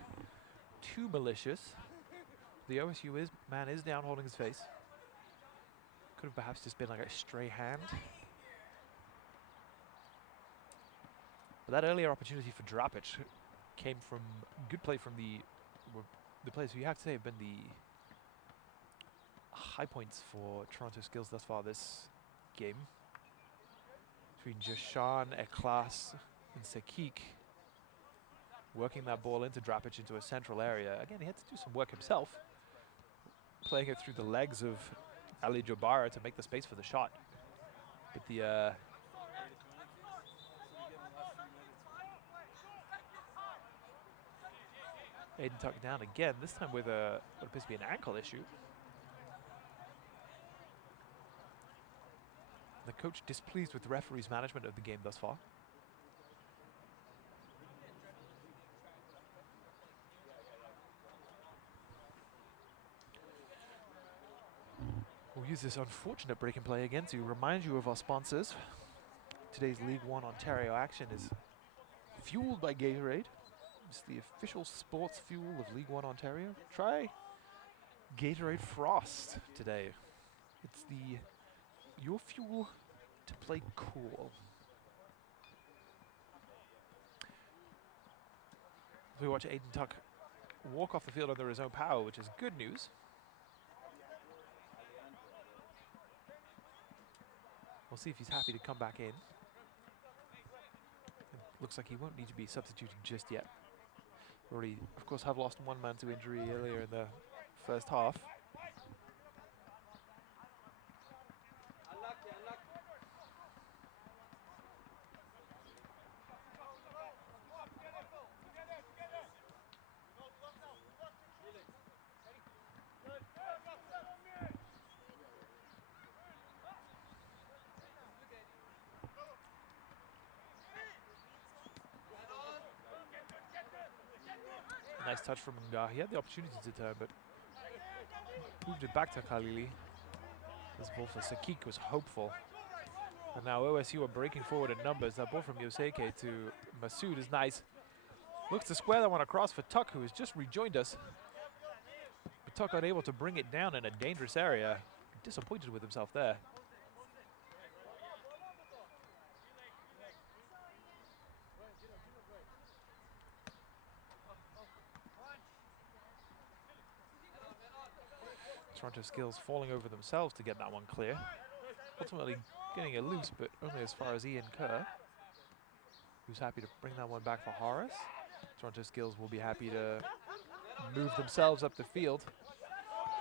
too malicious. The OSU man is down holding his face. Could have perhaps just been like a stray hand. But that earlier opportunity for Drapic came from good play from the players who you have to say have been the high points for Toronto Skillz thus far this game. Between Jashan, Eklas, and Sekik. Working that ball into Drapic into a central area. Again, he had to do some work himself. Playing it through the legs of Ali Jabara to make the space for the shot. But the Aiden Tuck down again, this time with what appears to be an ankle issue. The coach displeased with the referee's management of the game thus far. We'll use this unfortunate break and play again to remind you of our sponsors. Today's League One Ontario action is fueled by Gatorade. It's the official sports fuel of League One Ontario. Try Gatorade Frost today. It's your fuel to play cool. We watch Aiden Tuck walk off the field under his own power, which is good news. We'll see if he's happy to come back in. It looks like he won't need to be substituted just yet. We already, of course, have lost one man to injury earlier in the first half. Nice touch from Nga. He had the opportunity to turn, but moved it back to Khalili. This ball for Sekik was hopeful. And now OSU are breaking forward in numbers. That ball from Yoseke to Masood is nice. Looks to square that one across for Tuck, who has just rejoined us. Tuck unable to bring it down in a dangerous area. Disappointed with himself there. Toronto Skillz falling over themselves to get that one clear. Ultimately getting it loose, but only as far as Ian Kerr, who's happy to bring that one back for Horace. Toronto Skillz will be happy to move themselves up the field.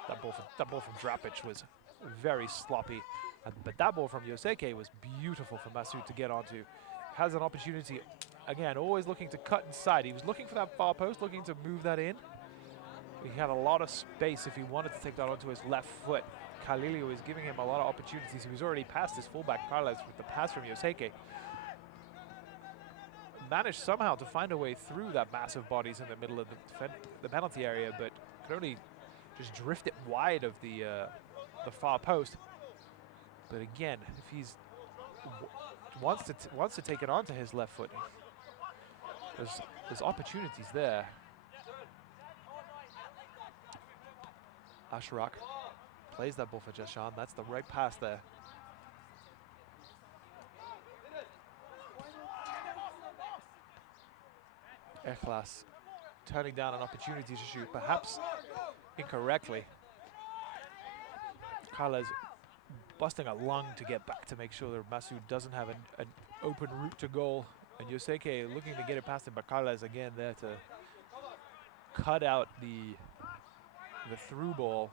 That ball from Drapic was very sloppy, but that ball from Yoseke was beautiful for Masoud to get onto. Has an opportunity, again, always looking to cut inside. He was looking for that far post, looking to move that in. He had a lot of space if he wanted to take that onto his left foot. Khalili was giving him a lot of opportunities. He was already past his fullback Carlos with the pass from Yoseke. Managed somehow to find a way through that massive bodies in the middle of the penalty area, but could only just drift it wide of the far post. But again, if he's wants to take it onto his left foot, there's opportunities there. Ashraq plays that ball for Jashan. That's the right pass there. Ikhlas turning down an opportunity to shoot, perhaps incorrectly. Carles busting a lung to get back to make sure that Masoud doesn't have an open route to goal. And Yoseke looking to get it past him, but Carles again there to cut out the through ball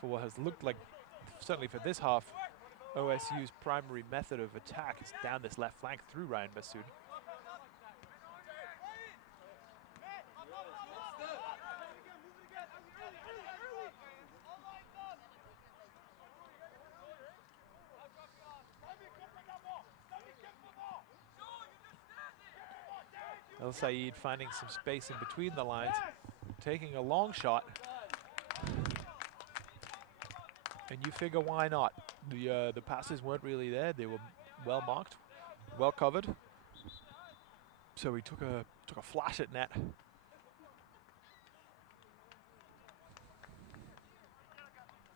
for what has looked like, certainly for this half, OSU's primary method of attack is down this left flank through Ryan Masoud. El Said finding some space in between the lines, taking a long shot. And you figure, why not? The passes weren't really there. They were well marked, well covered. So he took a flash at net.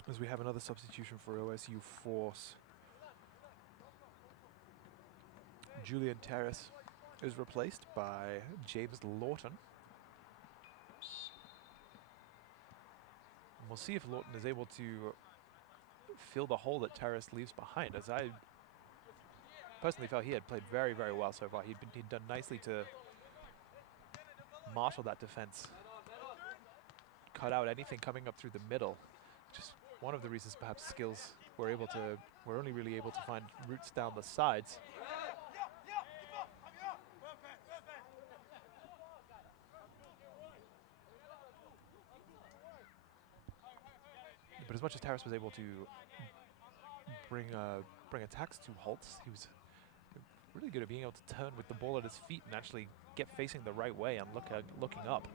As we have another substitution for OSU force. Julian Terrace is replaced by James Lawton. And we'll see if Lawton is able to fill the hole that Terrace leaves behind, as I personally felt he had played very, very well so far. He'd done nicely to marshal that defense, cut out anything coming up through the middle. Just one of the reasons perhaps Skillz were only really able to find routes down the sides. But as much as Terrace was able to bring attacks to halts, he was really good at being able to turn with the ball at his feet and actually get facing the right way and looking up.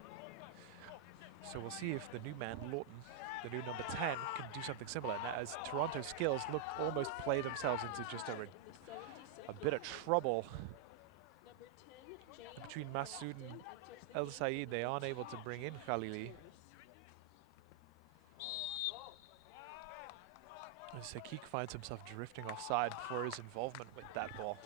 So we'll see if the new man, Lawton, the new number 10, can do something similar. And as Toronto Skillz almost play themselves into just a bit of trouble between Masoud and El Said, they aren't able to bring in Khalili. Sakik finds himself drifting offside for his involvement with that ball.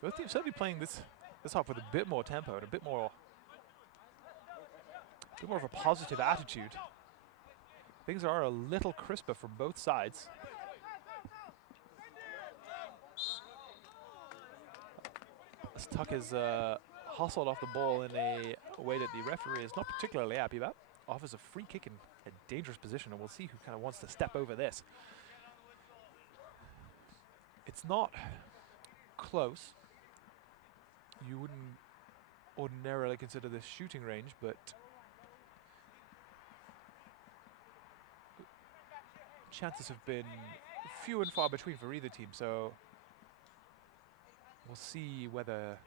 Both teams certainly playing this half with a bit more tempo and a bit more of a positive attitude. Things are a little crisper from both sides. As Tuck is hustled off the ball in a way that the referee is not particularly happy about. Offers a free kick in a dangerous position, and we'll see who kind of wants to step over this. It's not close. You wouldn't ordinarily consider this shooting range, but chances have been few and far between for either team, so We'll see whether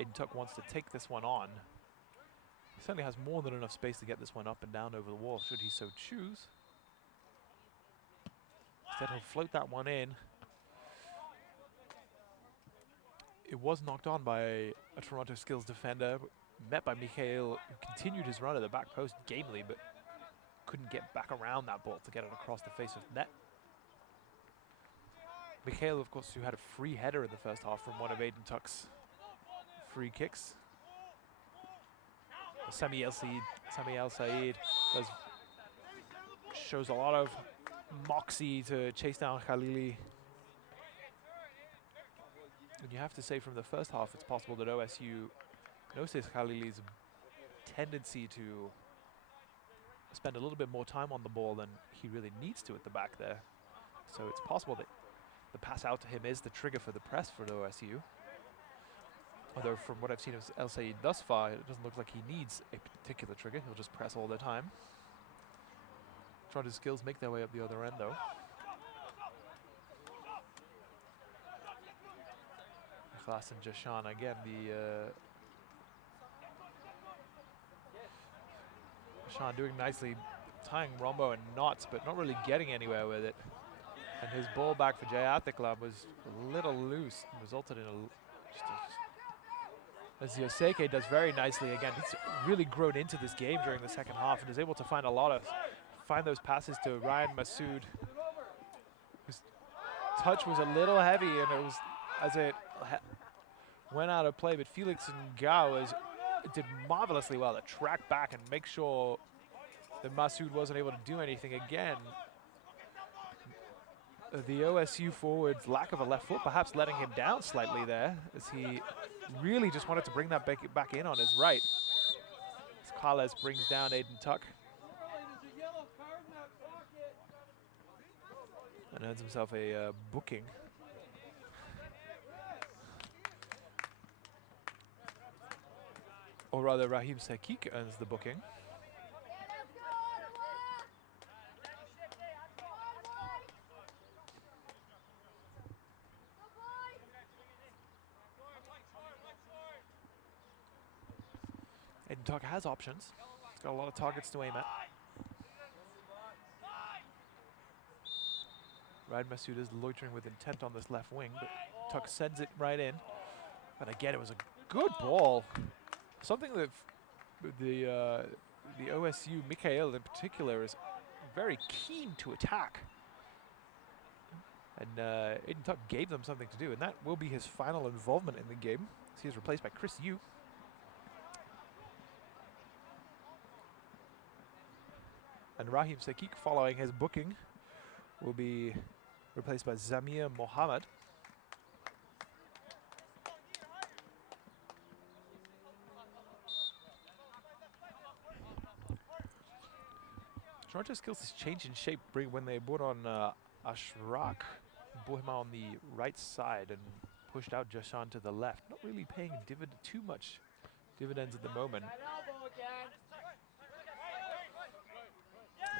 Intuk wants to take this one on. He certainly has more than enough space to get this one up and down over the wall, should he so choose. Instead, he'll float that one in. It was knocked on by a Toronto Skillz defender, met by Mikhail, who continued his run at the back post gamely, but couldn't get back around that ball to get it across the face of net. Mikhail, of course, who had a free header in the first half from one of Aiden Tuck's free kicks. Sami El Said shows a lot of moxie to chase down Khalili. And you have to say from the first half, it's possible that OSU notices Khalili's tendency to spend a little bit more time on the ball than he really needs to at the back there. So it's possible that the pass out to him is the trigger for the press for OSU. Although from what I've seen of El Said thus far, it doesn't look like he needs a particular trigger. He'll just press all the time. Toronto Skillz make their way up the other end though. Nicholas and Jashan again, Jashan doing nicely, tying Rombo in knots, but not really getting anywhere with it. And his ball back for Jayathiklam was a little loose and resulted in as Yoseke does very nicely again. He's really grown into this game during the second half and is able to find those passes to Ryan Masood, whose touch was a little heavy and it was as it went out of play. But Felix Ngao did marvelously well to track back and make sure that Masood wasn't able to do anything again. The OSU forward's lack of a left foot perhaps letting him down slightly there, as he really just wanted to bring that back in on his right. As Carles brings down Aiden Tuck and earns himself a booking. Or rather, Rahim Sekik earns the booking. Aiden Tuck has options. He's got a lot of targets to aim at. Ryan Masood is loitering with intent on this left wing, but Tuck sends it right in. And again, it was a good ball. Something that the OSU, Mikhail in particular, is very keen to attack. And Aiden Tuck gave them something to do, and that will be his final involvement in the game. He is replaced by Chris Yu. And Rahim Sekik, following his booking, will be replaced by Zamir Mohammed. Toronto Skillz has changed in shape when they brought on Ashraq. Brought him out on the right side and pushed out Jashan to the left. Not really paying too much dividends at the moment.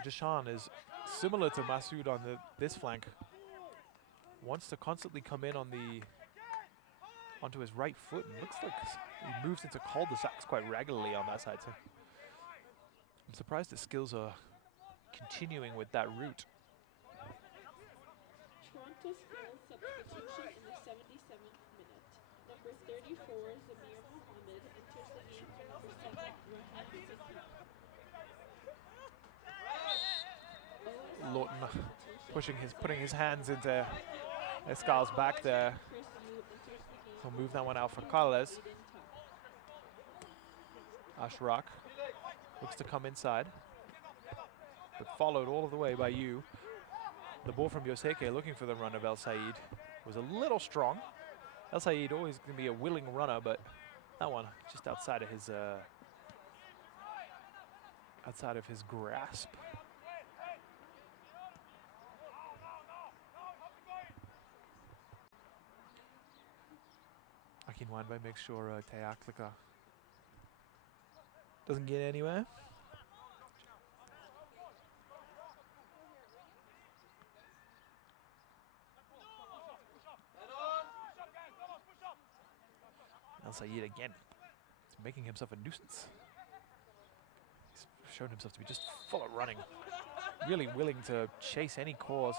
Jashan is similar to Masood on this flank. Wants to constantly come in onto his right foot, and looks like he moves into cul-de-sacs quite regularly on that side. So I'm surprised that Skillz are continuing with that route. Toronto Skillz substitution in the 77th minute. Number 34, Zamir Mohammed, enters the game for number 7, Rahim Sekik. Lawton putting his hands into Escal's back there. He'll move that one out for Carles. Ashraq looks to come inside, but followed all of the way by Yu. The ball from Yoseke looking for the run of El Said was a little strong. El Said always going to be a willing runner, but that one just outside of his grasp. Akin Wanbei makes sure Teaklika doesn't get anywhere. Sayed again. He's making himself a nuisance. He's shown himself to be just full of running. Really willing to chase any cause.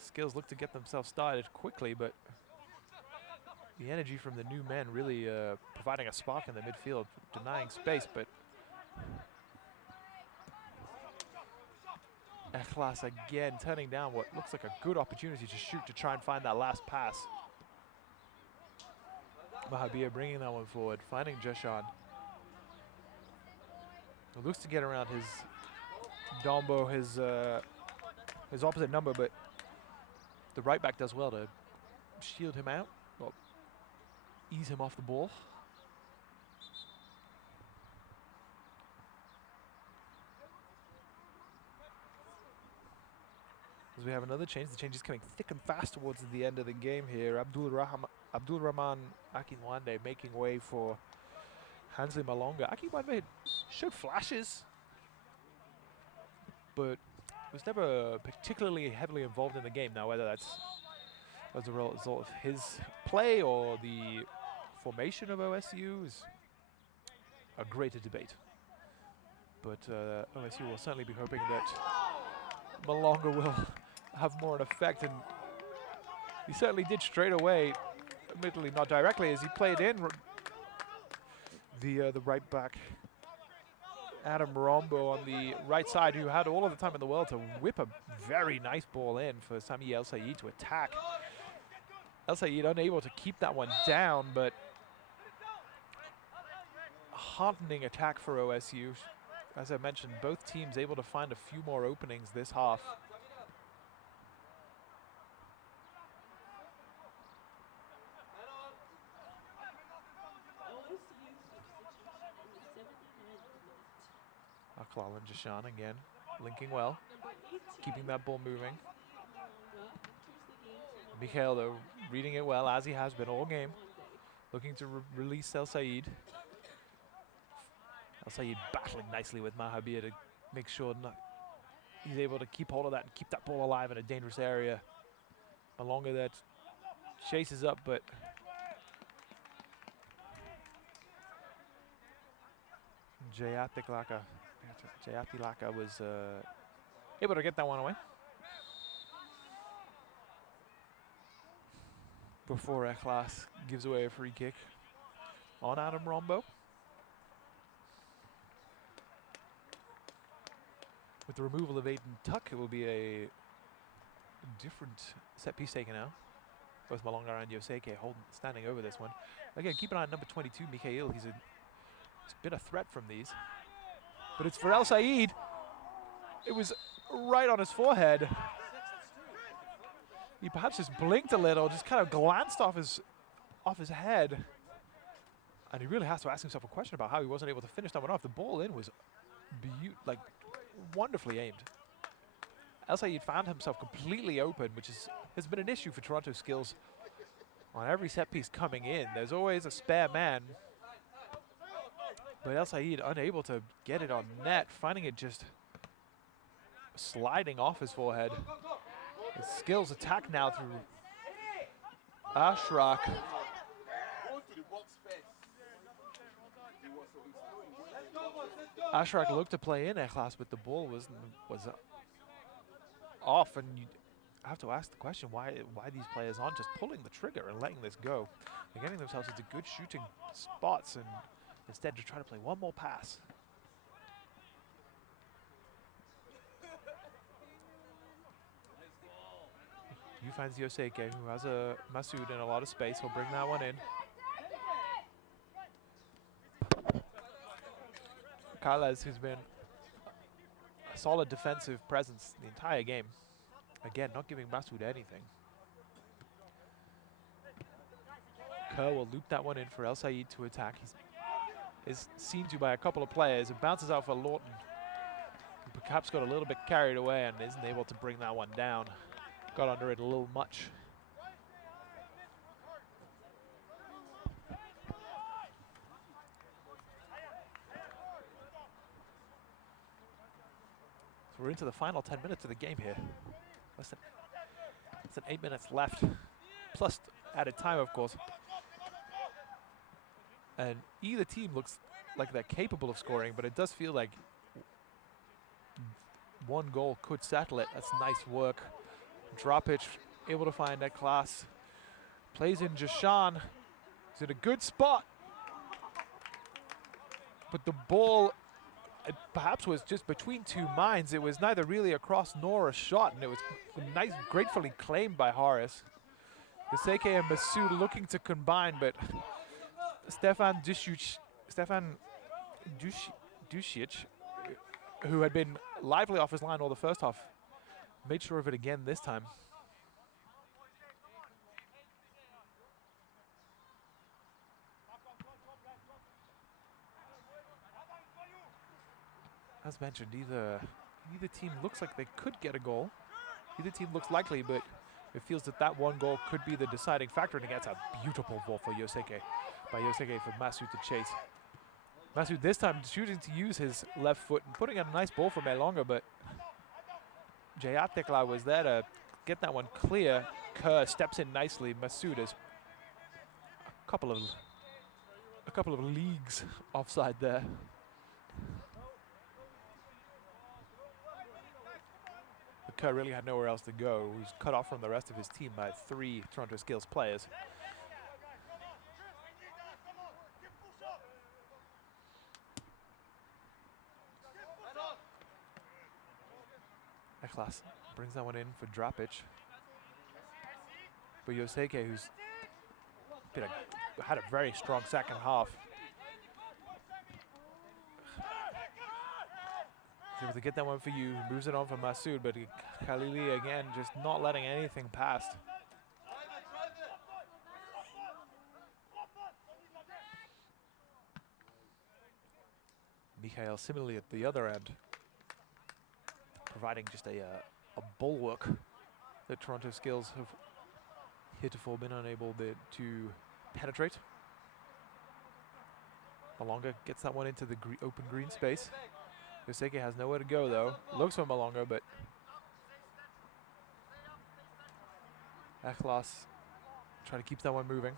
Skillz look to get themselves started quickly, but the energy from the new men really providing a spark in the midfield, denying space, but Ikhlas again turning down what looks like a good opportunity to shoot to try and find that last pass. Mahabir bringing that one forward, finding Jashan. It looks to get around his Dombo, his opposite number, but the right back does well to shield him out, or ease him off the ball. As we have another change, the change is coming thick and fast towards the end of the game here. Abdul Rahman Akinwande making way for Hansley Malonga. Akinwande showed flashes, but was never particularly heavily involved in the game. Now, whether that's as a result of his play or the formation of OSU is a greater debate. But OSU will certainly be hoping that Malonga will have more an effect, and he certainly did straight away, admittedly not directly, as he played in the right back Adam Rombo on the right side, who had all of the time in the world to whip a very nice ball in for Sami El Sayed to attack. El Sayed unable to keep that one down, but a heartening attack for OSU. As I mentioned, both teams able to find a few more openings this half. Aklal and Jashan again, linking well, keeping that ball moving. Mikhail, though, reading it well, as he has been all game, looking to release El Sayed. El Sayed battling nicely with Mahabir to make sure he's able to keep hold of that and keep that ball alive in a dangerous area. Malonga that chases up, but Jayati Laka was able to get that one away before Ikhlas gives away a free kick on Adam Rombo. With the removal of Aiden Tuck, it will be a different set piece taken out. Both Malonga and Yoseke standing over this one. Again, keep an eye on number 22, Mikhail. He's been a threat from these. But it's for El Sayed. It was right on his forehead. He perhaps just blinked a little, just kind of glanced off his head. And he really has to ask himself a question about how he wasn't able to finish that one off. The ball in was wonderfully aimed. El Sayed found himself completely open, which has been an issue for Toronto Skillz. On every set piece coming in, there's always a spare man. But El Sayed unable to get it on net, finding it just sliding off his forehead. The Skillz attack now through Ashraq. Ashraq looked to play in Ikhlas, but the ball was off, and you have to ask the question why these players aren't just pulling the trigger and letting this go. They're getting themselves into good shooting spots and instead just try to play one more pass. You finds Yoseke, who has a Masood in a lot of space. He'll bring that one in. Carles, who's been a solid defensive presence the entire game. Again, not giving Masood anything. Kerr will loop that one in for El Sayed to attack. Is seen to by a couple of players. It bounces out for Lawton. Perhaps got a little bit carried away and isn't able to bring that one down. Got under it a little much. So we're into the final 10 minutes of the game here. Less than 8 minutes left. Plus at a time, of course. And either team looks like they're capable of scoring, but it does feel like one goal could settle it. That's nice work. Dropic able to find that class. Plays in Jashan. He's in a good spot. But the ball perhaps was just between two minds. It was neither really a cross nor a shot, and it was nice, gratefully claimed by Horace. Yoseke and Masoud looking to combine, but Stefan Dušić, who had been lively off his line all the first half, made sure of it again this time. As mentioned, either team looks like they could get a goal. Either team looks likely, but it feels that that one goal could be the deciding factor. And against a beautiful ball for Yoseke, by Yoseke for Masoud to chase. Masoud this time choosing to use his left foot and putting in a nice ball from Elonga, but Jayatekla was there to get that one clear. Kerr steps in nicely. Masoud is a couple of leagues offside there. Kerr really had nowhere else to go. He was cut off from the rest of his team by 3 Toronto Skillz players. Eklas brings that one in for Dropic. But Yoseke, who's had a very strong second half, is able to get that one for you, moves it on for Masoud, but Khalili again just not letting anything past. Mikhail similarly at the other end, providing just a bulwark that Toronto Skillz have heretofore been unable to penetrate. Malonga gets that one into the open green space. Yoseke has nowhere to go though. Looks for Malonga, but Eklas trying to keep that one moving.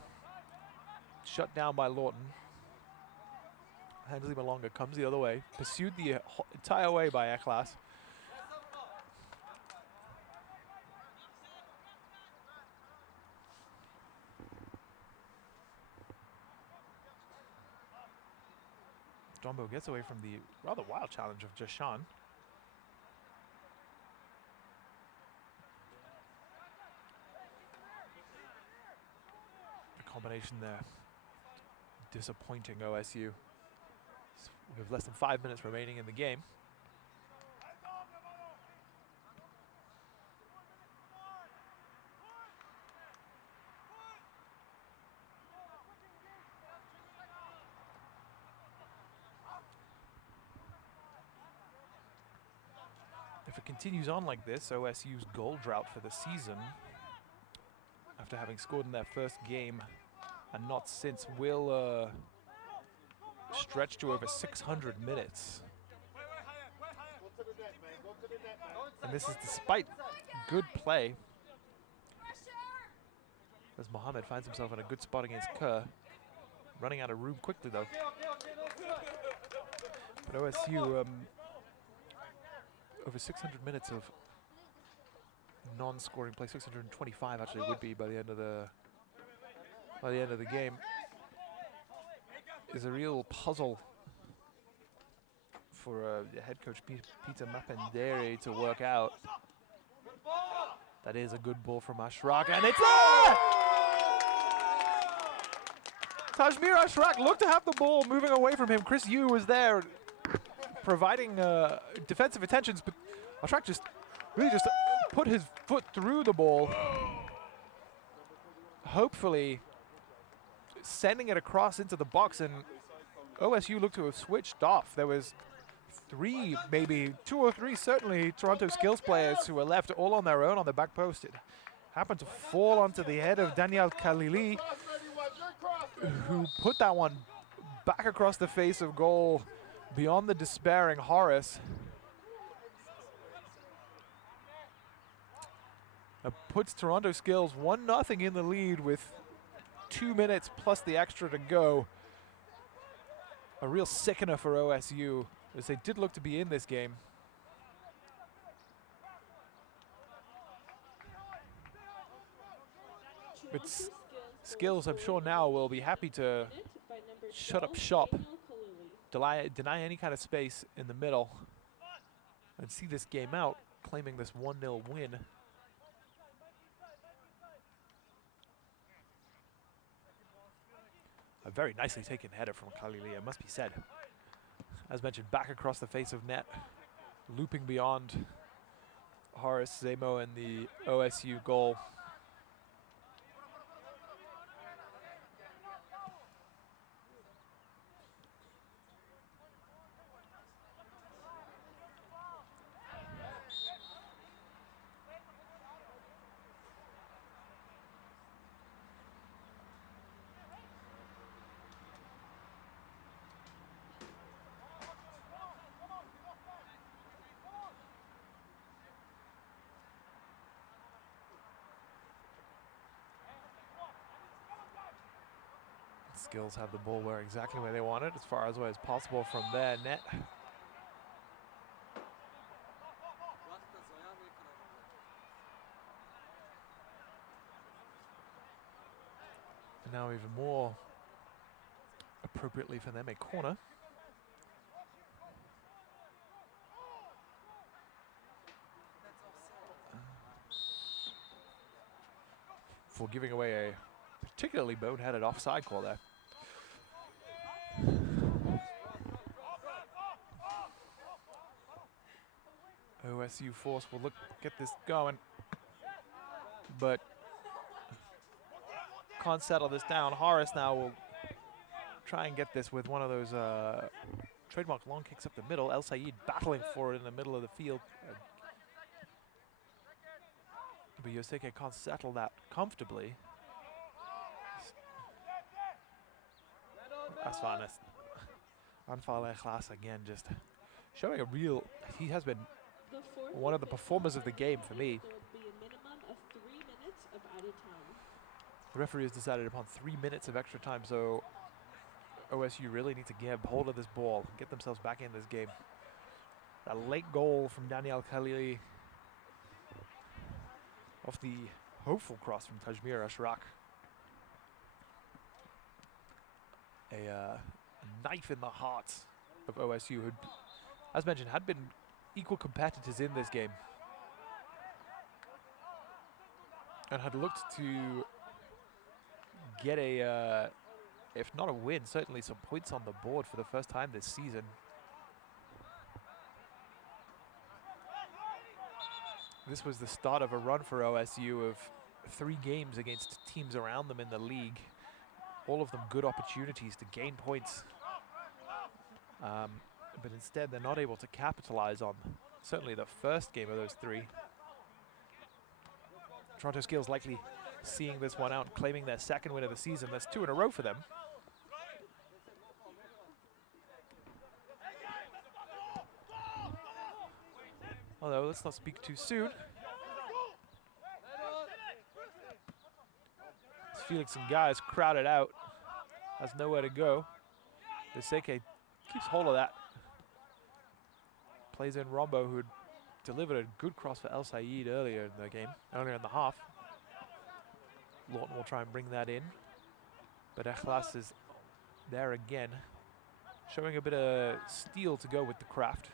Shut down by Lawton. Hensley Malonga comes the other way. Pursued the entire way by Eklas. Strombo gets away from the rather wild challenge of Jashan. The combination there, disappointing OSU. So we have less than 5 minutes remaining in the game. If it continues on like this, OSU's goal drought for the season, after having scored in their first game and not since, will stretch to over 600 minutes. And this is despite good play, as Mohammed finds himself in a good spot against Kerr. Running out of room quickly though. But OSU, over 600 minutes of non-scoring play, 625 actually would be by the end of the game, is a real puzzle for head coach Peter Mapendere to work out. That is a good ball from Ashraq, and it's there! Tajmir Ashraq looked to have the ball moving away from him. Chris Yu was there providing defensive attentions, but Ashraq just really just put his foot through the ball, hopefully sending it across into the box, and OSU looked to have switched off. There was maybe two or three certainly Toronto Skillz players who were left all on their own on the back post. It happened to fall onto the head of Daniel Khalili, who put that one back across the face of goal beyond the despairing Horace. It puts Toronto Skillz 1-0 in the lead with 2 minutes plus the extra to go. A real sickener for OSU, as they did look to be in this game. But Skillz, I'm sure now, will be happy to shut up shop, deny any kind of space in the middle, and see this game out, claiming this 1-0 win. A very nicely taken header from Khalili, it must be said. As mentioned, back across the face of net, looping beyond Horace Zemo and the OSU goal. Skillz have the ball exactly where they want it, as far away as possible from their net. And now even more appropriately for them, a corner. For giving away a particularly boneheaded offside call there. OSU force will get this going, but can't settle this down. Horace now will try and get this with one of those trademark long kicks up the middle. El Sayed battling for it in the middle of the field. But Yoseke can't settle that comfortably. That's fine. Anfal Ikhlas again, just showing a real. He has been one of the performers of the game for me. The referee has decided upon 3 minutes of extra time, so OSU really need to get hold of this ball, get themselves back in this game. A late goal from Daniel Khalili off the hopeful cross from Tajmir Ashraq. A knife in the heart of OSU, who, as mentioned, had been equal competitors in this game and had looked to get a, if not a win, certainly some points on the board for the first time this season. This was the start of a run for OSU of 3 games against teams around them in the league. All of them good opportunities to gain points. But instead they're not able to capitalize on certainly the first game of those 3. Toronto Skillz likely seeing this one out, claiming their second win of the season. That's 2 in a row for them. Although, let's not speak too soon. As Felix and guys crowded out, has nowhere to go. Deseke keeps hold of that. Plays in Rombo, who had delivered a good cross for El Sayed earlier in the game, earlier in the half. Lawton will try and bring that in, but Ikhlas is there again, showing a bit of steel to go with the craft.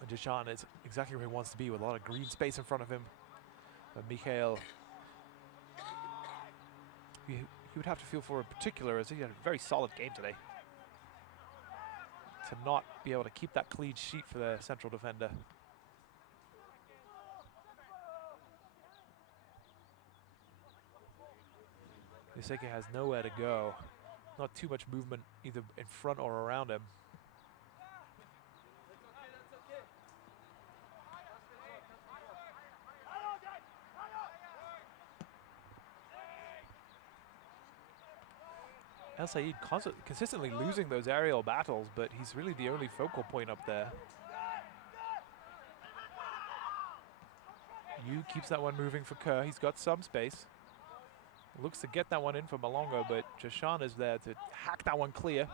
And Deshaun is exactly where he wants to be, with a lot of green space in front of him. But Mikhail, he would have to feel for in particular, as he had a very solid game today, to not be able to keep that clean sheet for the central defender. Yoseke has nowhere to go. Not too much movement either in front or around him. El Sayed consistently losing those aerial battles, but he's really the only focal point up there. Yu keeps that one moving for Kerr. He's got some space. Looks to get that one in for Malongo, but Jashan is there to hack that one clear.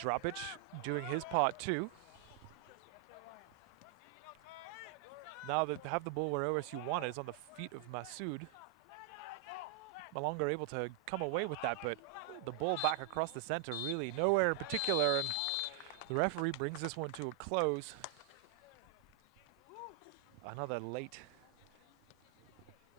Dropic doing his part too. Now they have the ball where OSU want it, is on the feet of Masood. Malongo able to come away with that, but the ball back across the center, really nowhere in particular, and the referee brings this one to a close. Another late